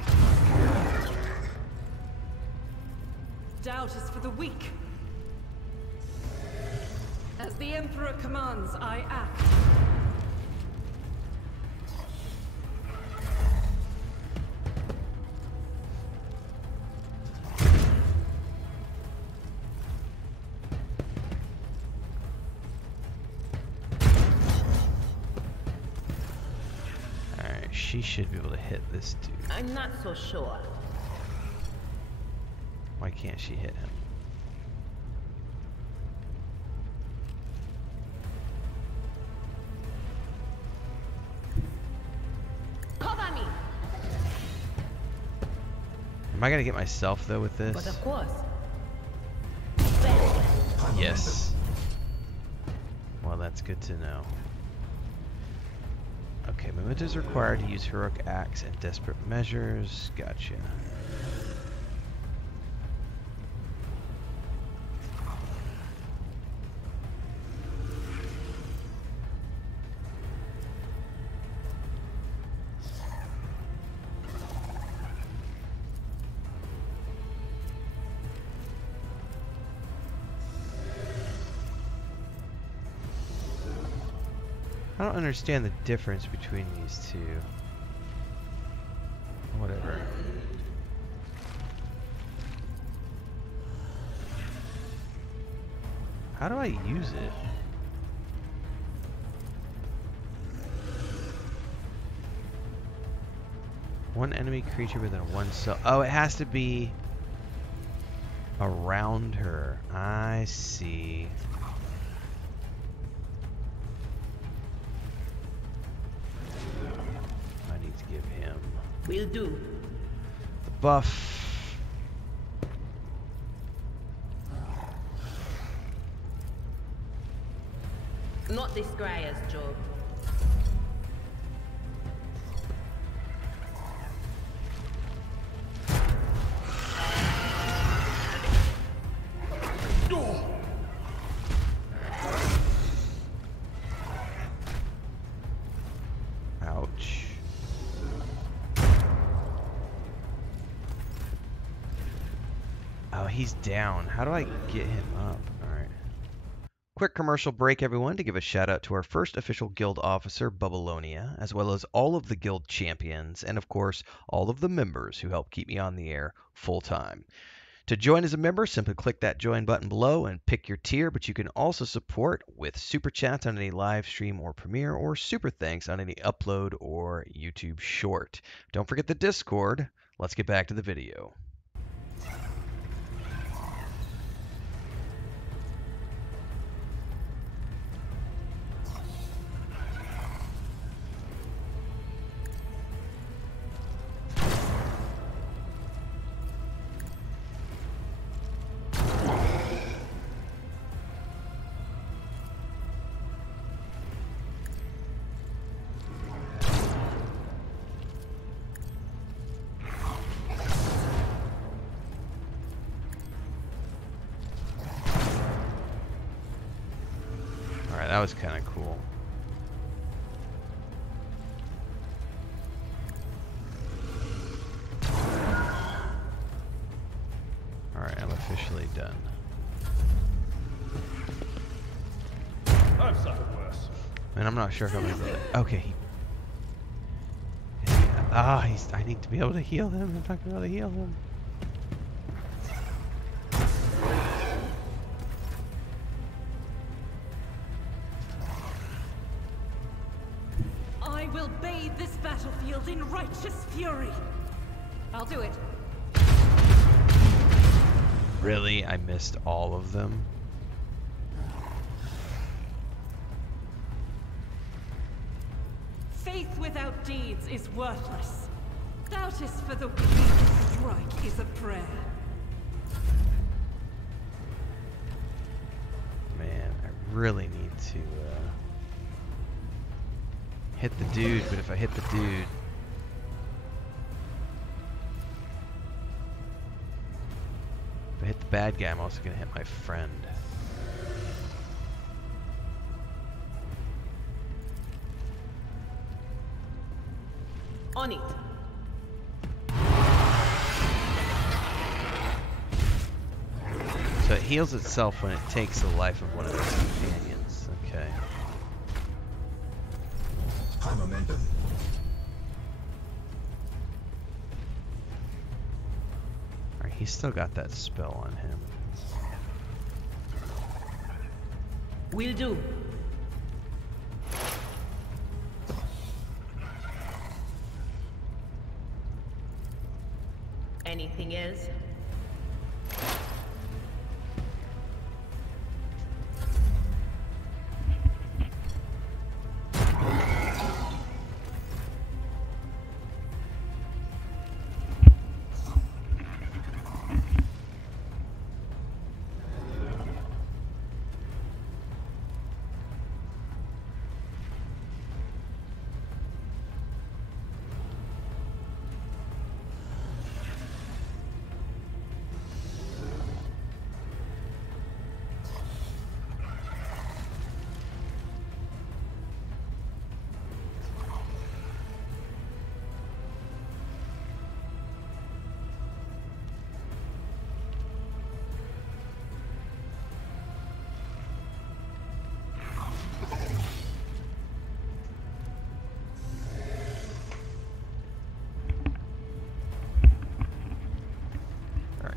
Doubt is for the weak. As the Emperor commands, I act. Alright, she should be able to hit this dude. I'm not so sure. Why can't she hit him? Cover me. Am I gonna get myself though with this? But of course. Yes. Well, that's good to know. Okay, movement is required to use heroic acts and desperate measures. Gotcha. I don't understand the difference between these two. Whatever. How do I use it? One enemy creature within one cell. Oh, it has to be around her. I see. Give him. Will do. The buff. Not this Scryer's job. Ouch. Oh, he's down. How do I get him up? Alright. Quick commercial break, everyone, to give a shout out to our first official guild officer, Bubbalonia, as well as all of the guild champions, and of course, all of the members who help keep me on the air full time. To join as a member, simply click that join button below and pick your tier, but you can also support with SuperChats on any live stream or premiere, or SuperThanks on any upload or YouTube short. Don't forget the Discord. Let's get back to the video. That was kind of cool. Alright, I'm officially done. I've suffered worse. And I'm not sure if I'm gonna do that. Okay. I need to be able to heal him. I'm not gonna be able to heal him. I will bathe this battlefield in righteous fury. I'll do it. Really? I missed all of them? Faith without deeds is worthless. Doubt is for the weak. Strike is a prayer. Man, I really need to hit the dude, but if I hit the dude... If I hit the bad guy, I'm also gonna hit my friend. On it. So it heals itself when it takes the life of one of its companions. Okay. High momentum. Alright, he's still got that spell on him. Will do. Anything else?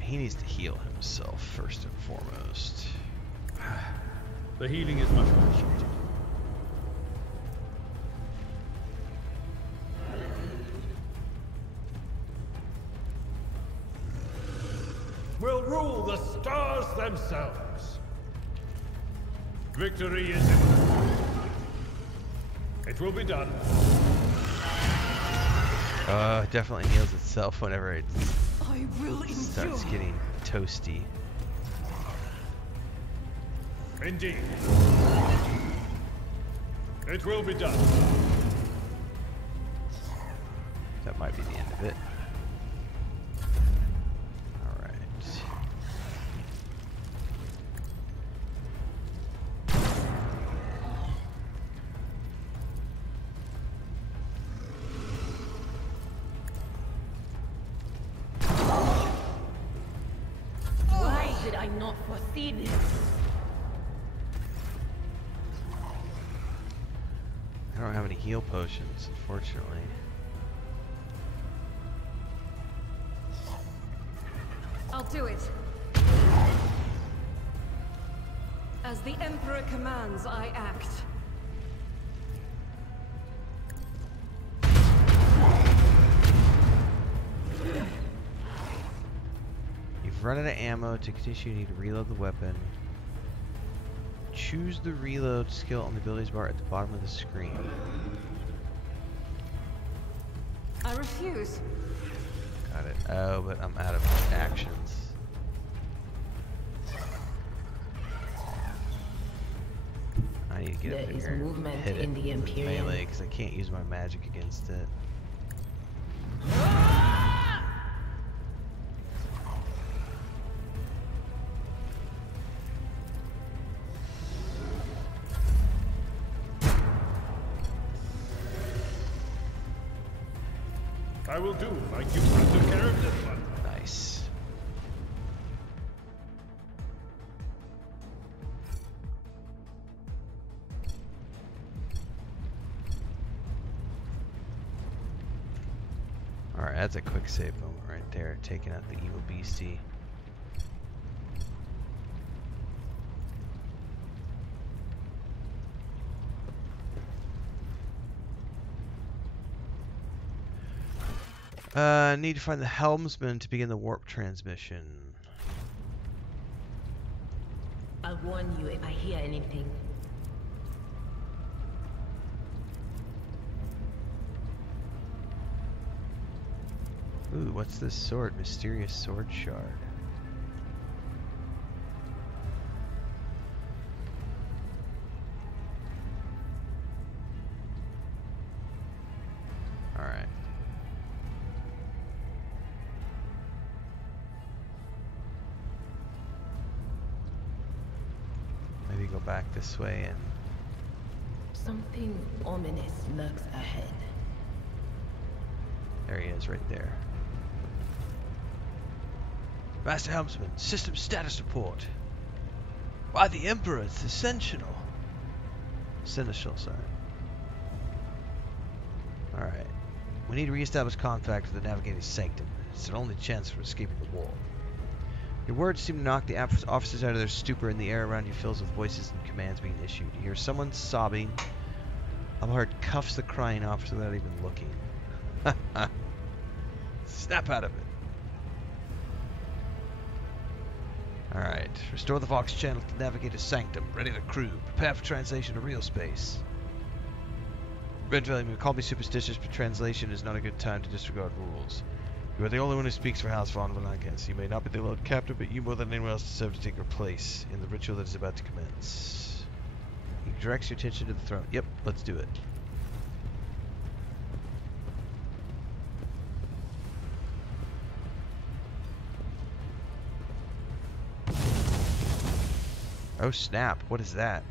He needs to heal himself first and foremost. The healing is much appreciated. Will rule the stars themselves. Victory is imminent. It will be done. It definitely heals itself whenever it I will starts endure. getting toasty. Indeed. It will be done. That might be the end of it. Alright. Why did I not foresee this? I don't have any heal potions, unfortunately. I'll do it. As the Emperor commands, I act. You've run out of ammo. To continue, you need to reload the weapon. Choose the reload skill on the abilities bar at the bottom of the screen. I refuse. Got it. Oh, but I'm out of actions. I need to get There up in is here and movement hit it in the with Imperium. melee because I can't use my magic against it. I will do like you took care of this one. Nice. Alright, that's a quick save moment right there, taking out the evil beastie. Need to find the helmsman to begin the warp transmission. I'll warn you if I hear anything. Ooh, what's this sword? Mysterious sword shard. back this way and... Something ominous lurks ahead. There he is, right there. Master Helmsman, system status report. Why, the Emperor, it's essential. Seneschal, sorry. Alright. We need to re-establish contact with the Navigator's Sanctum. It's our only chance for escaping the war. Your words seem to knock the officers out of their stupor, and the air around you fills with voices and commands being issued. You hear someone sobbing. Ablard cuffs the crying officer without even looking. Snap out of it. Alright. Restore the Vox channel to the Navigator's Sanctum. Ready to crew. Prepare for translation to real space. Renfail, you may call me superstitious, but translation is not a good time to disregard rules. You are the only one who speaks for House von Valankis. You may not be the Lord Captain, but you more than anyone else deserve to take your place in the ritual that is about to commence. He directs your attention to the throne. Yep, let's do it. Oh snap, what is that?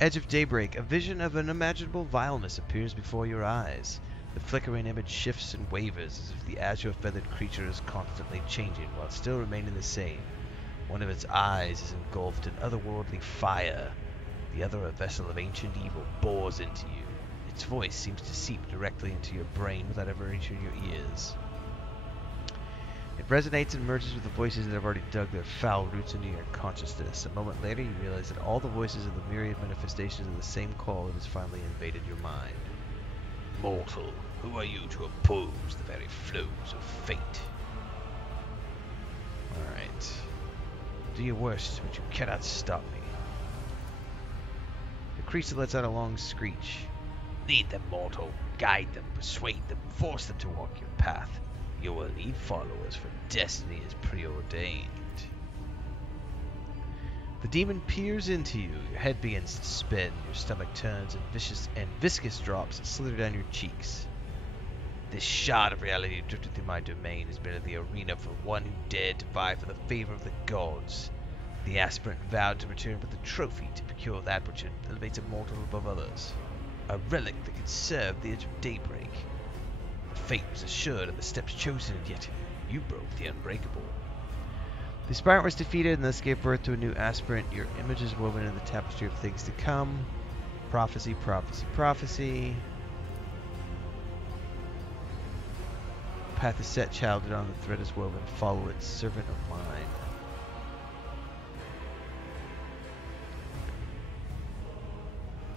Edge of daybreak, a vision of unimaginable vileness appears before your eyes. The flickering image shifts and wavers as if the azure-feathered creature is constantly changing while still remaining the same. One of its eyes is engulfed in otherworldly fire. The other, a vessel of ancient evil, bores into you. Its voice seems to seep directly into your brain without ever entering your ears. It resonates and merges with the voices that have already dug their foul roots into your consciousness. A moment later, you realize that all the voices are the myriad manifestations of the same call that has finally invaded your mind. Mortal, who are you to oppose the very flows of fate? Alright. Do your worst, but you cannot stop me. The creature lets out a long screech. Lead them, mortal. Guide them, persuade them, force them to walk your path. You will need followers, for destiny is preordained. The demon peers into you. Your head begins to spin, your stomach turns, and viscous drops slither down your cheeks. This shard of reality drifted through my domain has been in the arena for one who dared to vie for the favor of the gods. The aspirant vowed to return with a trophy to procure that which elevates a mortal above others. A relic that could serve the edge of daybreak. Fate was assured of the steps chosen, and yet you broke the unbreakable. The aspirant was defeated and thus gave birth to a new aspirant. Your image is woven in the tapestry of things to come. Prophecy, prophecy, prophecy. Path is set, childed on, the thread is woven. Follow it, servant of mine.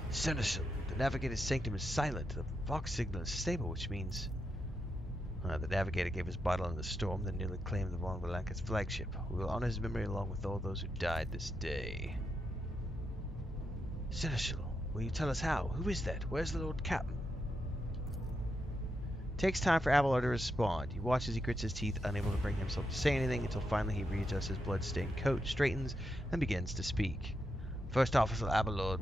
Seneschal, the Navigator's Sanctum is silent. The Vox signal is stable, which means... the Navigator gave his battle in the storm, then nearly claimed the von Valankis flagship. We will honor his memory along with all those who died this day. Seneschal, will you tell us how? Who is that? Where's the Lord Captain? Takes time for Abelard to respond. You watch as he grits his teeth, unable to bring himself to say anything, until finally he readjusts his blood-stained coat, straightens, and begins to speak. First Officer Abelard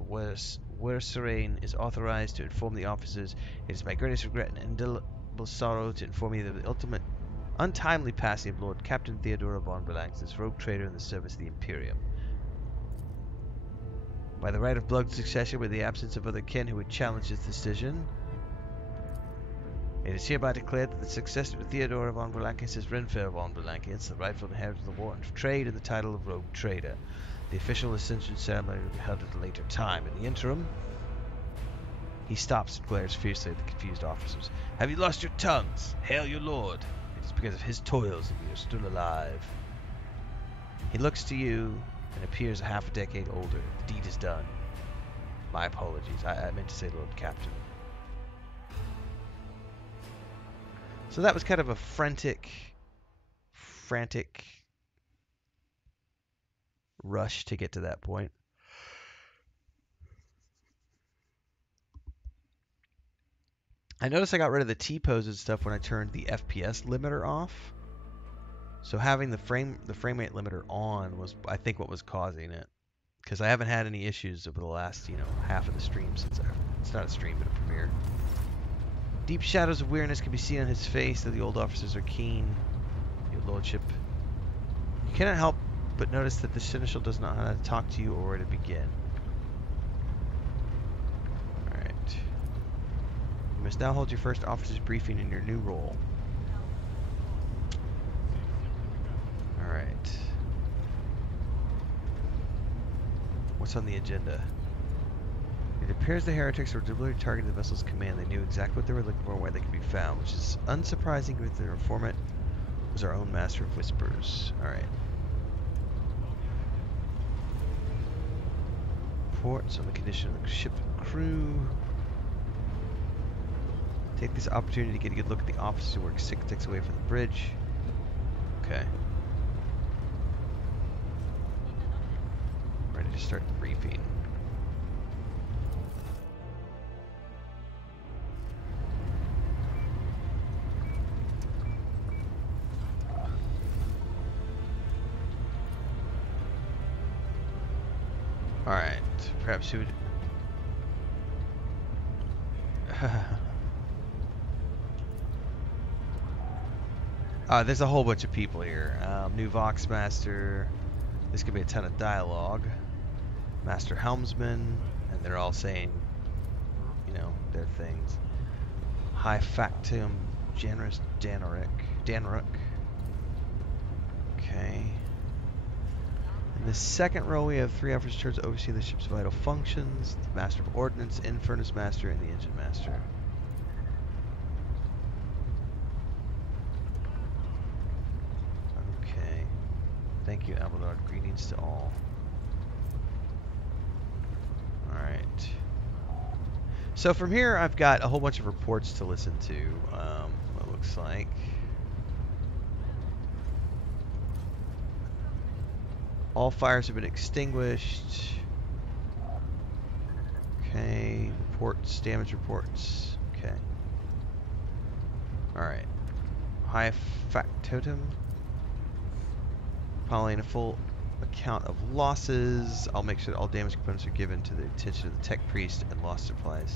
Werserane is authorized to inform the officers. It is my greatest regret and indelible sorrow to inform you of the ultimate untimely passing of Lord Captain Theodora von Valankis, this rogue traitor in the service of the Imperium. By the right of blood succession, with the absence of other kin who would challenge this decision, it is hereby declared that the successor to Theodora von Valankis is Renfail von Valankis, the rightful inheritor of the Warden of Trade and the title of Rogue Trader. The official ascension ceremony will be held at a later time. In the interim, he stops and glares fiercely at the confused officers. Have you lost your tongues? Hail your lord. It is because of his toils that we are still alive. He looks to you and appears a half a decade older. The deed is done. My apologies. I meant to say Lord Captain. So that was kind of a frantic rush to get to that point. I noticed I got rid of the T-pose and stuff when I turned the FPS limiter off. So having the frame rate limiter on was, I think, what was causing it. Because I haven't had any issues over the last, half of the stream since it's not a stream but a premiere. Deep shadows of weariness can be seen on his face, though the old officers are keen. Your lordship. You cannot help but notice that the Seneschal does not know how to talk to you or where to begin. must now hold your first officer's briefing in your new role. Alright. What's on the agenda? It appears the heretics were deliberately targeting the vessel's command. They knew exactly what they were looking for and where they could be found, which is unsurprising with their informant was our own master of whispers. Alright. Reports on the condition of the ship and crew. Take this opportunity to get a good look at the officers who work 6 decks away from the bridge. Okay. Ready to start the briefing. Alright, perhaps you would... there's a whole bunch of people here. New Vox Master. This could be a ton of dialogue. Master Helmsman. And they're all saying, you know, their things. High Factum Generous Danrook. Okay. In the second row, we have 3 officers charged to oversee the ship's vital functions: the Master of Ordnance, Infernus Master, and the Engine Master. Okay. Thank you, Abelard. Greetings to all. Alright. So from here, I've got a whole bunch of reports to listen to, it looks like. All fires have been extinguished. Okay, reports, damage reports. Okay. Alright. High factotum. Compiling a full account of losses. I'll make sure that all damage components are given to the attention of the tech priest and lost supplies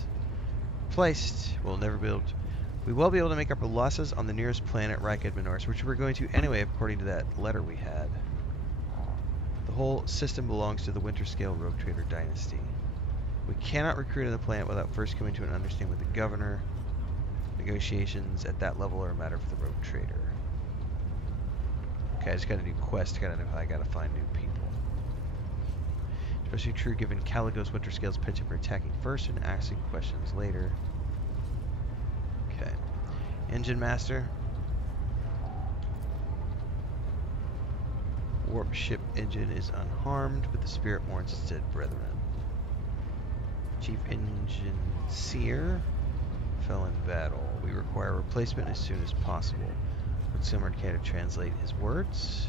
placed. We will be able to make up our losses on the nearest planet, Rykad Minors, which we're going to anyway, according to that letter we had. The whole system belongs to the Winter Scale Rogue Trader Dynasty. We cannot recruit on the planet without first coming to an understanding with the governor. Negotiations at that level are a matter for the Rogue Trader. Okay, I just got a new quest. Gotta know how I gotta find new people. Especially true given Caligo's Winter Scale's penchant for attacking first and asking questions later. Okay. Engine Master. Warp ship engine is unharmed, but the spirit mourns its dead brethren. Chief Engine Seer fell in battle. We require a replacement as soon as possible. Would someone care to translate his words?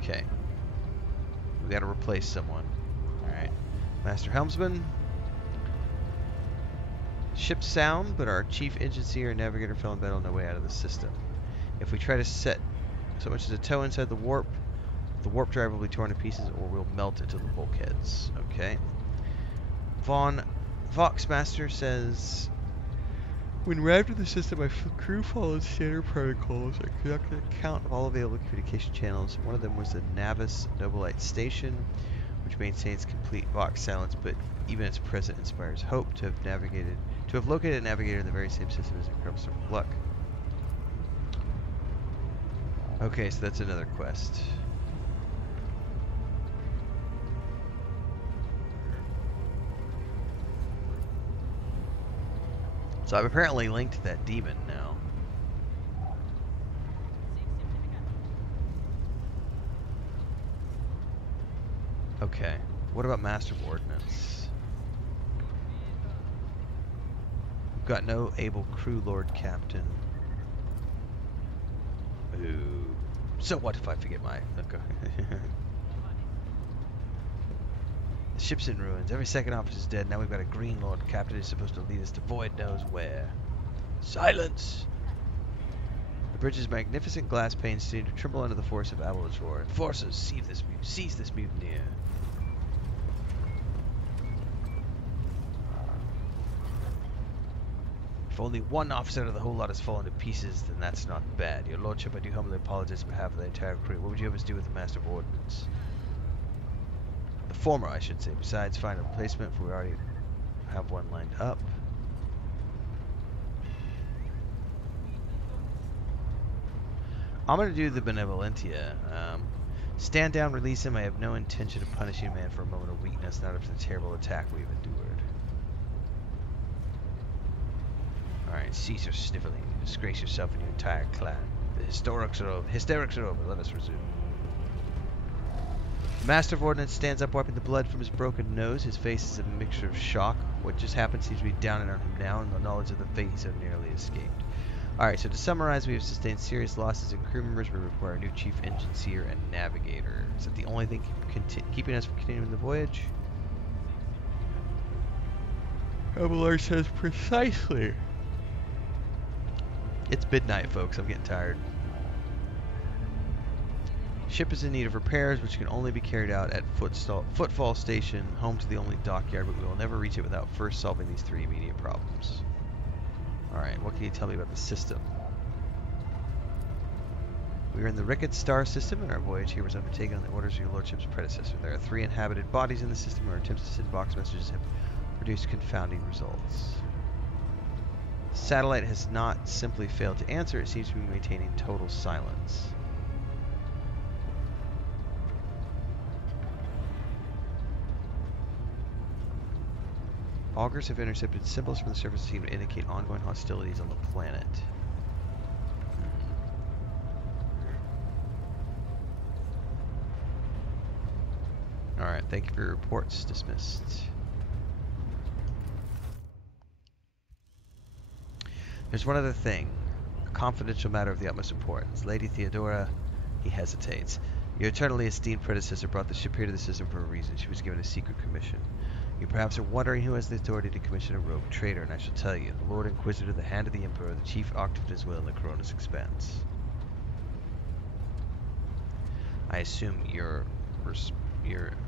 Okay. We gotta replace someone. Alright. Master Helmsman. Ship's sound, but our chief engine seer and navigator fell in battle on their way out of the system. If we try to set so much as a toe inside the warp drive will be torn to pieces or will melt into the bulkheads. Okay. Voxmaster says, when arrived at the system, my crew followed standard protocols. I conducted a count of all available communication channels. One of them was the Navis Nobilite Station, which maintains complete Vox silence, but even its presence inspires hope to have located a navigator in the very same system as incredible stroke of luck. Okay, so that's another quest. So I've apparently linked that demon now. Okay, what about Master of Ordnance? We've got no able crew lord captain. Ooh. So what if I forget my... Okay. The ship's in ruins. Every second officer's dead. Now we've got a green lord captain who's supposed to lead us to void knows where. Silence! The bridge's magnificent glass panes seem to tremble under the force of Abelard's roar. Enforcers, seize this mutineer. If only one officer of the whole lot has fallen to pieces, then that's not bad. Your lordship, I do humbly apologize on behalf of the entire crew. What would you have us do with the Master of Ordnance? The Former, I should say. Besides, find a replacement, for we already have one lined up. I'm going to do the Benevolentia. Stand down, release him. I have no intention of punishing man for a moment of weakness, not after the terrible attack we've endured. Alright, cease your sniveling. Disgrace yourself and your entire clan. The hysterics are over. Let us resume. The Master of Ordnance stands up, wiping the blood from his broken nose. His face is a mixture of shock. What just happened seems to be downing on him now, and the knowledge of the fate he so nearly escaped. Alright, so to summarize, we have sustained serious losses in crew members. We require a new chief engine seer and navigator. Is that the only thing keeping us from continuing the voyage? Abelard says precisely. It's midnight, folks. I'm getting tired. Ship is in need of repairs, which can only be carried out at Footfall Station, home to the only dockyard, but we will never reach it without first solving these 3 immediate problems. Alright, what can you tell me about the system? We are in the Rickett star system, and our voyage here was undertaken on the orders of your lordship's predecessor. There are 3 inhabited bodies in the system, and our attempts to send box messages have produced confounding results. The satellite has not simply failed to answer, it seems to be maintaining total silence. Augurs have intercepted symbols from the surface that seem to indicate ongoing hostilities on the planet. Alright, thank you for your reports. Dismissed. There's one other thing. A confidential matter of the utmost importance. Lady Theodora, he hesitates. Your eternally esteemed predecessor brought the ship here to the system for a reason. She was given a secret commission. You perhaps are wondering who has the authority to commission a rogue traitor, and I shall tell you. The Lord Inquisitor, the Hand of the Emperor, the Chief Octave at his will, and the Corona's expense. I assume you're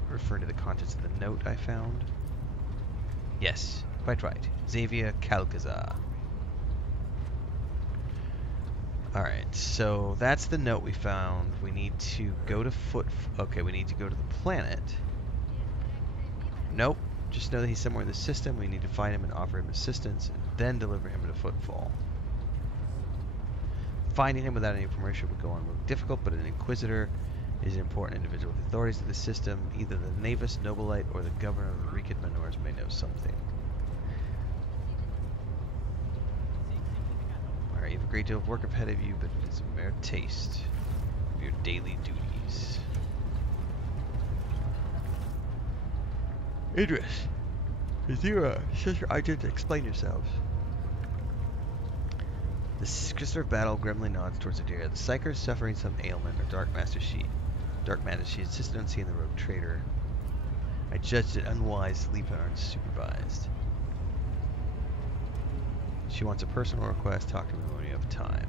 referring to the contents of the note I found? Yes, quite right. Xavier Calcazar. Alright, so that's the note we found. We need to go to Okay, we need to go to the planet. Nope. Just know that he's somewhere in the system. We need to find him and offer him assistance, and then deliver him to Footfall. Finding him without any information would go on look difficult, but an Inquisitor is an important individual. The authorities of the system, either the Navis Nobilite or the Governor of the Rican Manors, may know something. Alright, you have a great deal of work ahead of you, but it is a mere taste of your daily duties. Idris, Azira, says your agent to explain yourselves. The Sister of Battle grimly nods towards Adira. The Psyker is suffering some ailment, or Dark Matter, she insisted on seeing the rogue traitor. I judged it unwise to leave her unsupervised. She wants a personal request. Talk to me when you have time.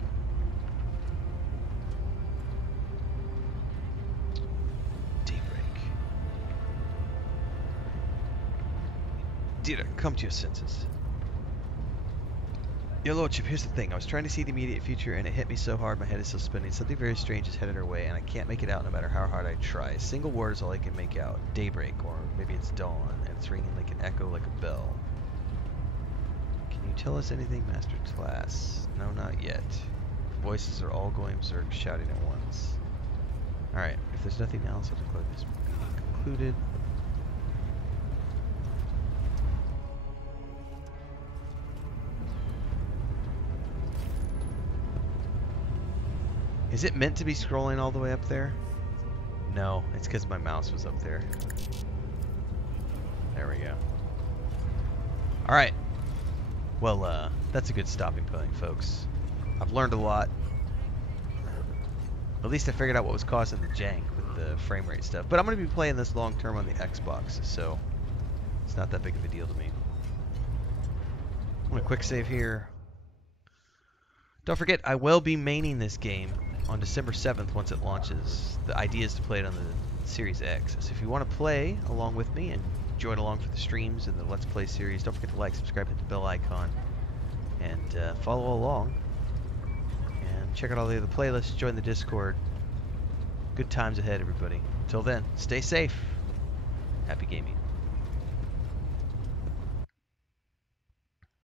Dira, come to your senses. Your lordship, here's the thing. I was trying to see the immediate future, and it hit me so hard my head is still spinning. Something very strange is headed our way, and I can't make it out no matter how hard I try. A single word is all I can make out. Daybreak, or maybe it's dawn, and it's ringing like an echo, like a bell. Can you tell us anything, Master Class? No, not yet. Voices are all going berserk, shouting at once. Alright, if there's nothing else, I'll declare this meeting concluded. Is it meant to be scrolling all the way up there? No, it's because my mouse was up there. There we go. Alright. Well, that's a good stopping point, folks. I've learned a lot. At least I figured out what was causing the jank with the frame rate stuff. But I'm going to be playing this long term on the Xbox, so it's not that big of a deal to me. I'm going to quick save here. Don't forget, I will be maining this game on December 7th once it launches. The idea is to play it on the Series X. So if you want to play along with me and join along for the streams and the Let's Play series, don't forget to like, subscribe, hit the bell icon, and follow along. And check out all the other playlists, join the Discord. Good times ahead, everybody. Until then, stay safe. Happy gaming.